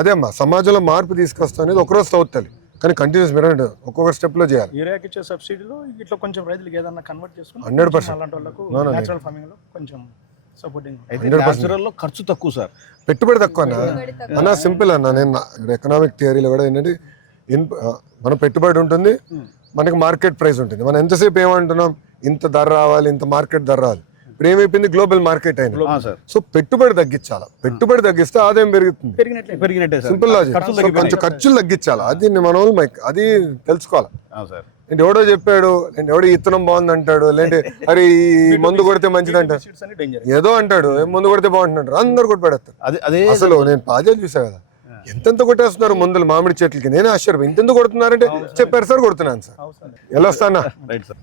అదే అమ్మా, సమాజంలో మార్పు తీసుకొస్తా అనేది ఒకరోజు అవుతుంది, కానీ కంటిన్యూస్ మీరు ఒక్కొక్క స్టెప్ లో చేయాలి. యూరియాకి ఇచ్చే సబ్సిడీలో ఇట్లా కొంచెం రైతులకు ఏదన్నా కన్వర్ట్ చేసుకుని 100% అలాంటి వాళ్ళకు నేచురల్ ఫార్మింగ్ లో కొంచెం సపోర్టింగ్. ఖర్చు తక్కువ సార్, పెట్టుబడి తక్కువ అన్న. సింపుల్ అన్న, నేను ఎకనామిక్ థియరీలో కూడా ఏంటంటే మన పెట్టుబడి ఉంటుంది, మనకి మార్కెట్ ప్రైస్ ఉంటుంది. మనం ఎంతసేపు ఏమంటున్నాం, ఇంత ధర రావాలి, ఇంత మార్కెట్ ధర రావాలి. ఇప్పుడు ఏమైపోయింది, గ్లోబల్ మార్కెట్ అయింది. సో పెట్టుబడి తగ్గించాలా, పెట్టుబడి తగ్గిస్తే ఆదాయం పెరిగినట్టే. Simple logic. కొంచెం ఖర్చులు తగ్గించాలా, అది మన వాళ్ళు అది తెలుసుకోవాలి. నేను ఎవడో చెప్పాడు, నేను ఎవడో ఇత్తనం బాగుంది అంటాడు, లేదంటే అరే ఈ మందు కొడితే మంచిది అంటాడు, ఏదో అంటాడు, మందు కొడితే బాగుంటున్నాడు, అందరు కొట్టి పెడతారు. అసలు నేను పాజాలు చూసా కదా, ఎంతెంత కొట్టేస్తున్నారు మందులు మామిడి చెట్లకి. నేనే ఆశ్చర్యం, ఇంతెందుకు కొడుతున్నారంటే చెప్పారు సార్, కొడుతున్నాను సార్. ఎలా వస్తానా? Right sir.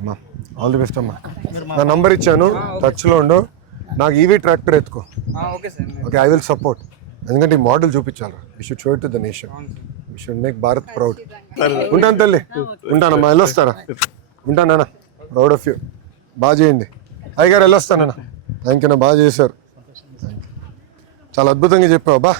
అమ్మా ఆల్ ది బెస్ట్ అమ్మా. నా నంబర్ ఇచ్చాను, టచ్లో ఉండు. నాకు ఈవీ ట్రాక్టర్ ఎత్తుకో. Okay sir. Okay, I will support. ఎందుకంటే ఈ మోడల్ చూపించాలి. We should show it to the nation. We should make Bharat proud. ఉంటాను తల్లి, ఉంటానమ్మా. వెళ్ళొస్తారా? ఉంటానా? Proud of you. బాగా చేయండి. అయ్యగారు వెళ్ళొస్తానన్నా. థ్యాంక్ యూ అన్న, బాగా చేశారు. చాలా అద్భుతంగా చెప్పావు బా.